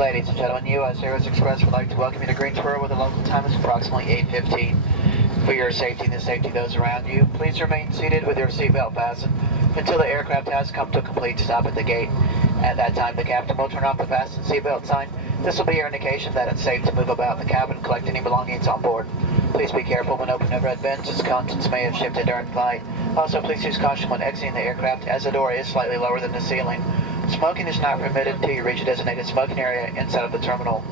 Ladies and gentlemen, U.S. Airways Express would like to welcome you to Greensboro, where the local time is approximately 8:15. For your safety and the safety of those around you, please remain seated with your seatbelt fastened until the aircraft has come to a complete stop at the gate. At that time, the captain will turn off the fasten seatbelt sign. This will be your indication that it's safe to move about the cabin and collect any belongings on board. Please be careful when opening the red bins, as contents may have shifted during flight. Also, please use caution when exiting the aircraft, as the door is slightly lower than the ceiling. Smoking is not permitted until you reach a designated smoking area inside of the terminal.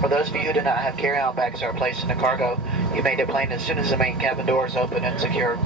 For those of you who do not have carry-on bags that are placed in the cargo, you may deplane as soon as the main cabin door is open and secured.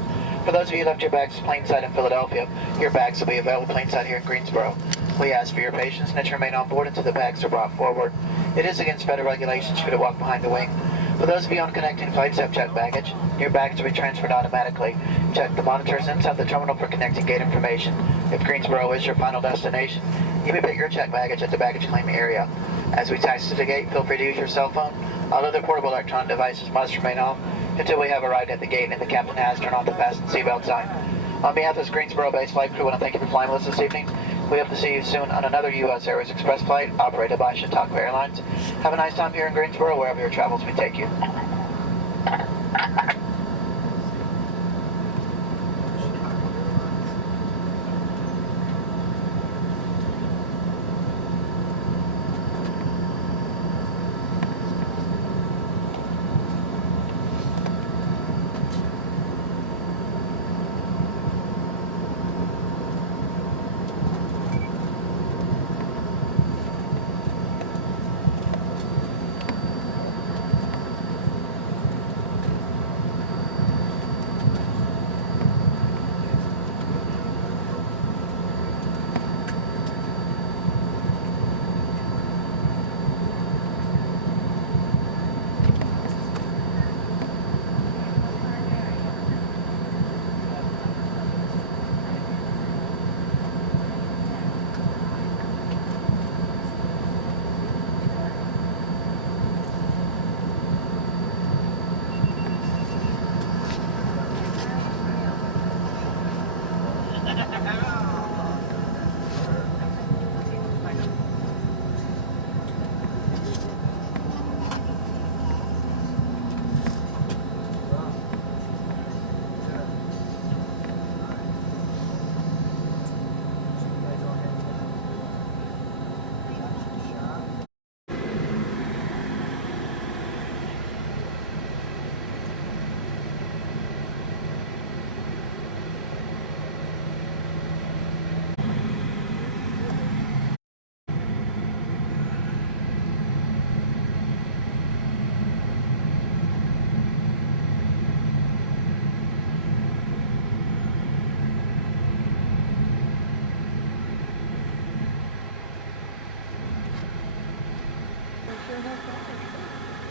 For those of you who left your bags plainside in Philadelphia, your bags will be available plainside here in Greensboro. We ask for your patience and that you remain on board until the bags are brought forward. It is against federal regulations for you to walk behind the wing. For those of you on connecting flights that have checked baggage, your bags will be transferred automatically. Check the monitors inside the terminal for connecting gate information. If Greensboro is your final destination, you may put your checked baggage at the baggage claim area. As we taxi to the gate, feel free to use your cell phone. All other portable electronic devices must remain off until we have arrived at the gate and the captain has turned on the fasten seatbelt sign. On behalf of this Greensboro-based flight crew, I want to thank you for flying with us this evening. We hope to see you soon on another U.S. Airways Express flight operated by Chautauqua Airlines. Have a nice time here in Greensboro, wherever your travels may take you.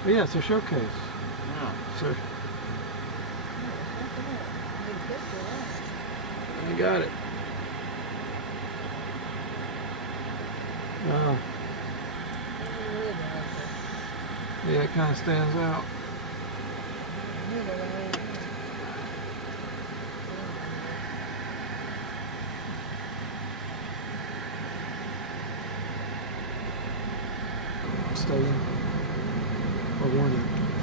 Yeah, it's a showcase. So I got it. Yeah, it kind of stands out. Stadium or one of the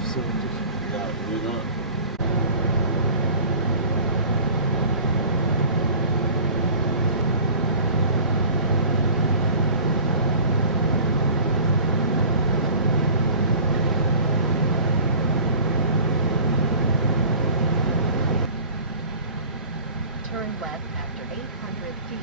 facilities. Yeah, we're not. Turn left after 800 feet.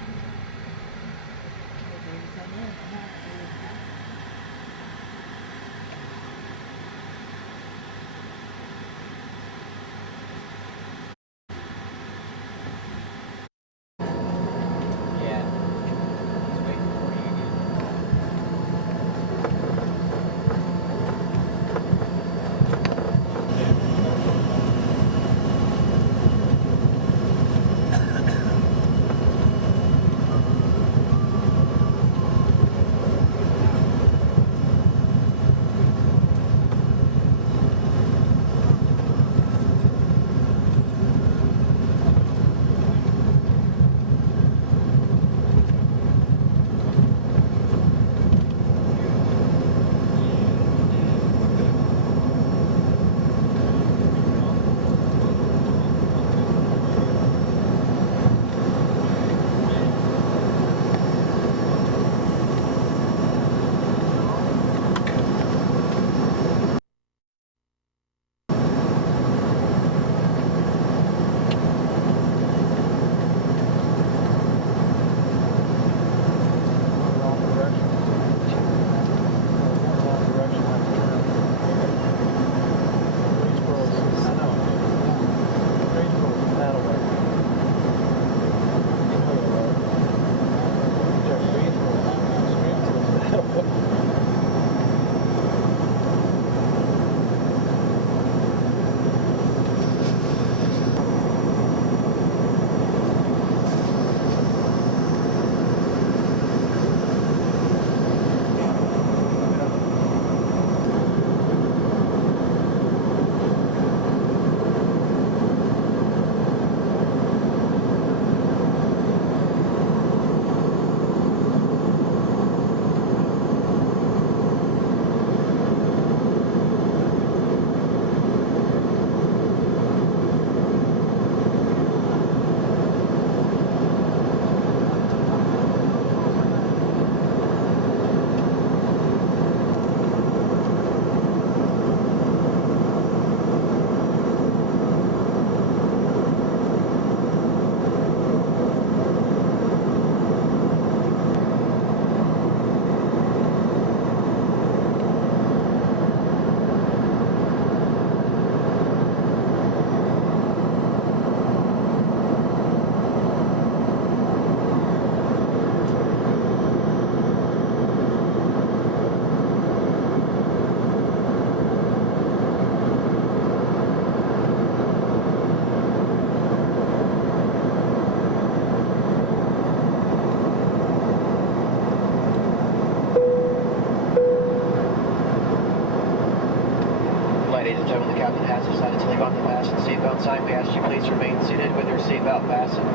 seatbelt fastened.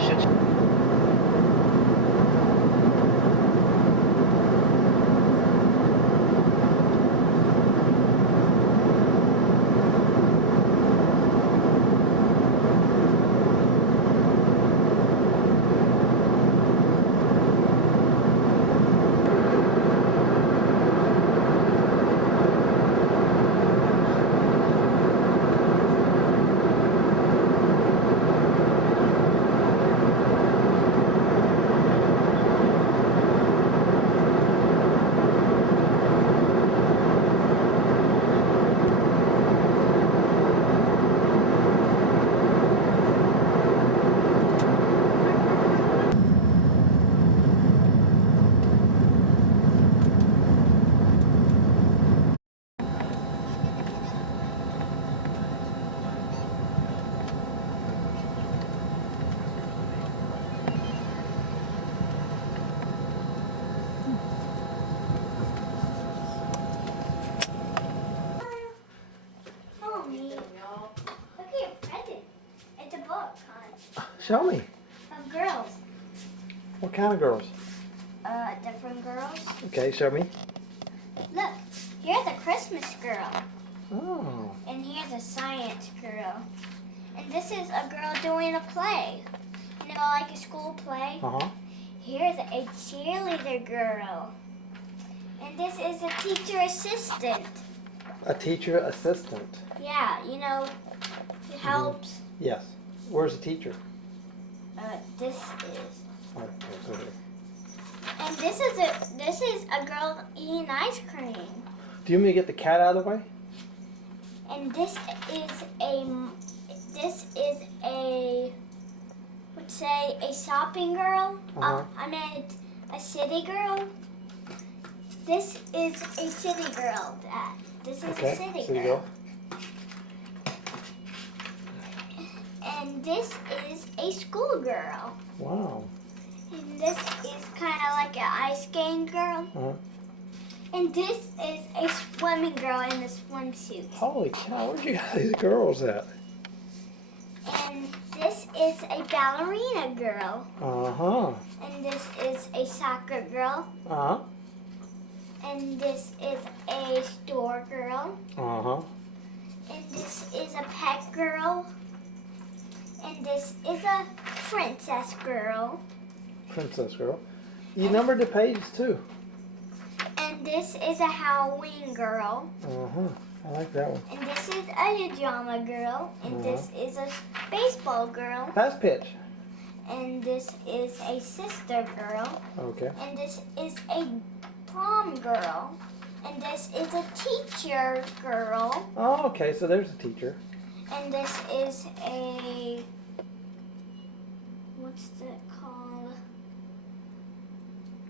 Should Mommy, look at your present. It's a book, hon, Show me. of girls. What kind of girls? Different girls. Okay, show me. Look, here's a Christmas girl, Oh. and here's a science girl, and this is a girl doing a play. You know, like a school play. Uh-huh. Here's a cheerleader girl, and this is a teacher assistant. A teacher assistant. Yeah, you know, it helps. Yes. Where's the teacher? This is. Oh, okay, so there. And this is a girl eating ice cream. Do you want me to get the cat out of the way? And this is a would say a shopping girl. Uh-huh. I meant a city girl. This is a city girl, Dad. This is a city girl. And this is a school girl. Wow. And this is kind of like an ice skating girl. Uh-huh. And this is a swimming girl in a swimsuit. Holy cow, where'd you get these girls at? And this is a ballerina girl. Uh-huh. And this is a soccer girl. Uh-huh. And this is a store girl. Uh-huh. And this is a pet girl. And this is a princess girl. Princess girl. You numbered the pages too. And this is a Halloween girl. Uh-huh. I like that one. And this is a drama girl. And this is a baseball girl. Pass pitch. And this is a sister girl. Okay. And this is a prom girl. And this is a teacher girl. Oh, okay, so there's a teacher. And this is a, what's that called?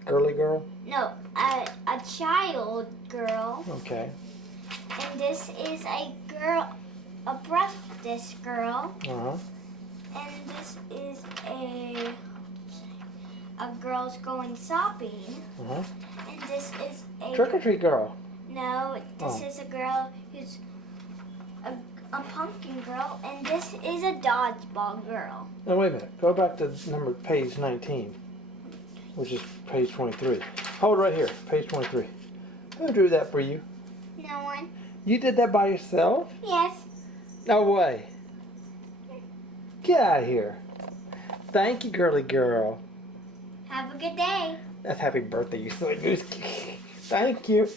Girly girl? No, a child girl. Okay. And this is a girl, a breakfast girl. Uh-huh. And this is a girl's going shopping. Uh-huh. And this is a Trick or treat girl. No, this Oh. is a girl who's a pumpkin girl, and this is a dodgeball girl. Now wait a minute. Go back to page 19, which is page 23. Hold right here, page 23. Who drew that for you? No one? You did that by yourself? Yes. No way. Get out of here. Thank you, girly girl. Have a good day. That's happy birthday, you silly goose. Thank you.